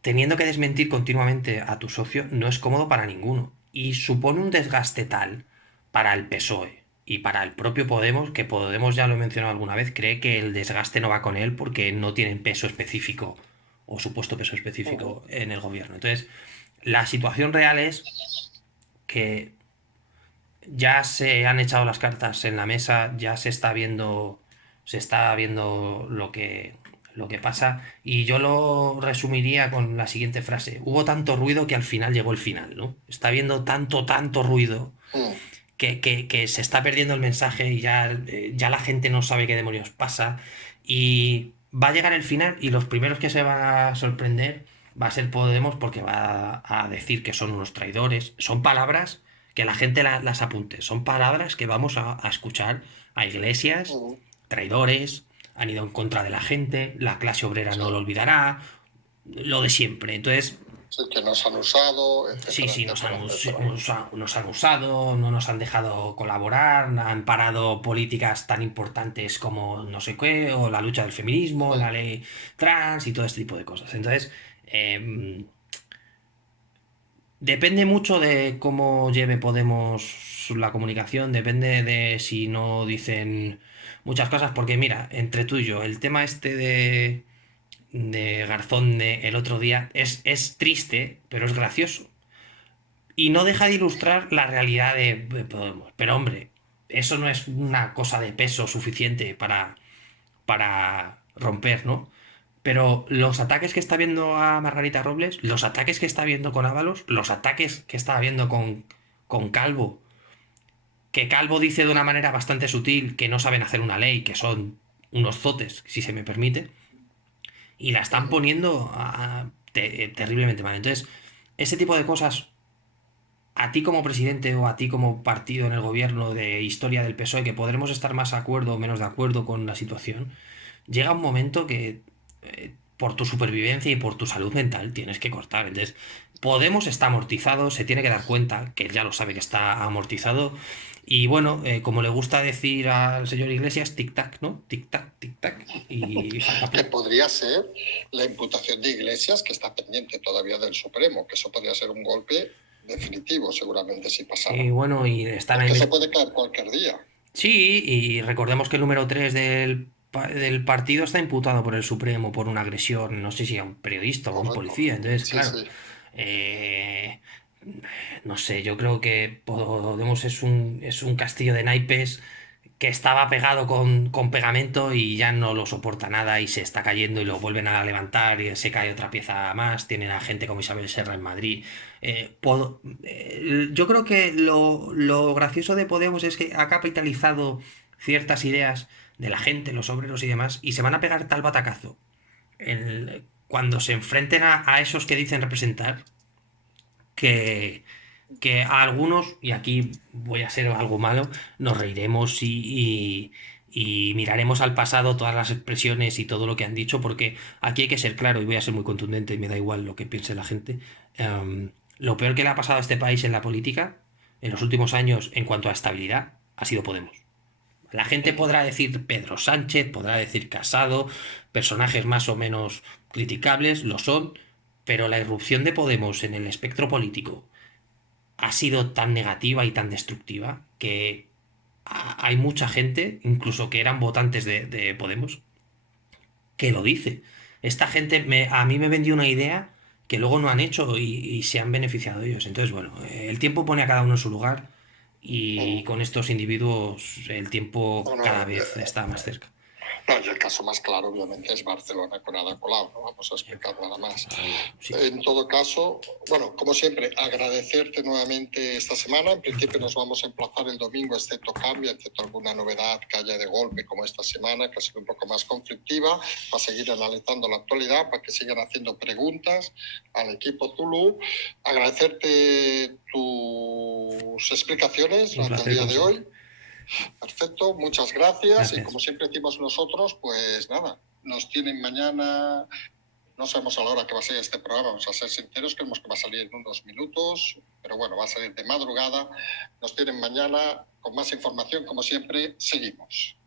teniendo que desmentir continuamente a tu socio, no es cómodo para ninguno. Y supone un desgaste tal para el PSOE y para el propio Podemos, que Podemos, ya lo he mencionado alguna vez, cree que el desgaste no va con él porque no tienen peso específico o supuesto peso Uh-huh. específico en el gobierno. Entonces, la situación real es que ya se han echado las cartas en la mesa, ya se está viendo lo que pasa, y yo lo resumiría con la siguiente frase: hubo tanto ruido que al final llegó el final, ¿no? Está habiendo tanto ruido Uh-huh. que se está perdiendo el mensaje y ya la gente no sabe qué demonios pasa, y va a llegar el final y los primeros que se van a sorprender va a ser Podemos porque va a decir que son unos traidores. Son palabras que la gente las apunte. Son palabras que vamos a escuchar a Iglesias, Ujú. traidores, han ido en contra de la gente, la clase obrera Sí, no lo olvidará, lo de siempre. Entonces, sí, que nos han usado, sí, etcétera, sí, etcétera, etcétera. nos han usado, no nos han dejado colaborar, han parado políticas tan importantes como no sé qué, o la lucha del feminismo, la Mm. ley trans y todo este tipo de cosas. Entonces, eh, depende mucho de cómo lleve Podemos la comunicación, depende de si no dicen muchas cosas, porque mira, entre tú y yo, el tema este de Garzón el otro día es triste, pero es gracioso. Y no deja de ilustrar la realidad de Podemos. Pero hombre, eso no es una cosa de peso suficiente para romper, ¿no? Pero los ataques que está viendo a Margarita Robles, los ataques que está viendo con Ábalos, los ataques que está viendo con Calvo, que Calvo dice de una manera bastante sutil que no saben hacer una ley, que son unos zotes, si se me permite, y la están Ujú. poniendo terriblemente mal. Entonces, ese tipo de cosas, a ti como presidente o a ti como partido en el gobierno de historia del PSOE, que podremos estar más de acuerdo o menos de acuerdo con la situación, llega un momento que por tu supervivencia y por tu salud mental tienes que cortar. Entonces, Podemos está amortizado, se tiene que dar cuenta, que él ya lo sabe que está amortizado. Y bueno, como le gusta decir al señor Iglesias, tic-tac, ¿no? Tic-tac, tic-tac. Y Que farcapé. podría ser la imputación de Iglesias, que está pendiente todavía del Supremo, que eso podría ser un golpe definitivo, seguramente, si pasara. Sí, bueno, y están ahí. Porque eso puede caer cualquier día. Sí, y recordemos que el número 3 del partido está imputado por el Supremo por una agresión, no sé si a un periodista o a un Correcto. policía. Entonces, Sí, claro, sí. eh, no sé, yo creo que Podemos es un castillo de naipes que estaba pegado con pegamento y ya no lo soporta nada y se está cayendo y lo vuelven a levantar y se cae otra pieza más. Tienen a gente como Isabel Serra en Madrid. Yo creo que lo gracioso de Podemos es que ha capitalizado ciertas ideas de la gente, los obreros y demás, y se van a pegar tal batacazo cuando se enfrenten a esos que dicen representar, que, que a algunos, y aquí voy a ser algo malo, nos reiremos y miraremos al pasado todas las expresiones y todo lo que han dicho, porque aquí hay que ser claro y voy a ser muy contundente y me da igual lo que piense la gente. Lo peor que le ha pasado a este país en la política en los últimos años en cuanto a estabilidad ha sido Podemos. La gente Ujú. podrá decir Pedro Sánchez, podrá decir Casado, personajes más o menos criticables, lo son, pero la irrupción de Podemos en el espectro político ha sido tan negativa y tan destructiva que hay mucha gente, incluso que eran votantes de Podemos, que lo dice. Esta gente a mí me vendió una idea que luego no han hecho y se han beneficiado ellos. Entonces, bueno, el tiempo pone a cada uno en su lugar y Ujú. con estos individuos el tiempo No, cada no, vez está más cerca. no, y el caso más claro, obviamente, es Barcelona con Ada Colau, no vamos a explicar nada más. Sí. En todo caso, bueno, como siempre, agradecerte nuevamente esta semana. En principio nos vamos a emplazar el domingo, excepto cambio, excepto alguna novedad que haya de golpe, como esta semana, que ha sido un poco más conflictiva, para seguir analizando la actualidad, para que sigan haciendo preguntas al equipo Tulu. Agradecerte tus explicaciones Un durante el placer, día como de siempre. hoy. Perfecto, muchas gracias. Y como Gracias. siempre decimos nosotros, pues nada, nos tienen mañana. No sabemos a la hora que va a salir este programa, vamos a ser sinceros, creemos que va a salir en unos minutos, pero bueno, va a salir de madrugada. Nos tienen mañana con más información, como siempre, seguimos.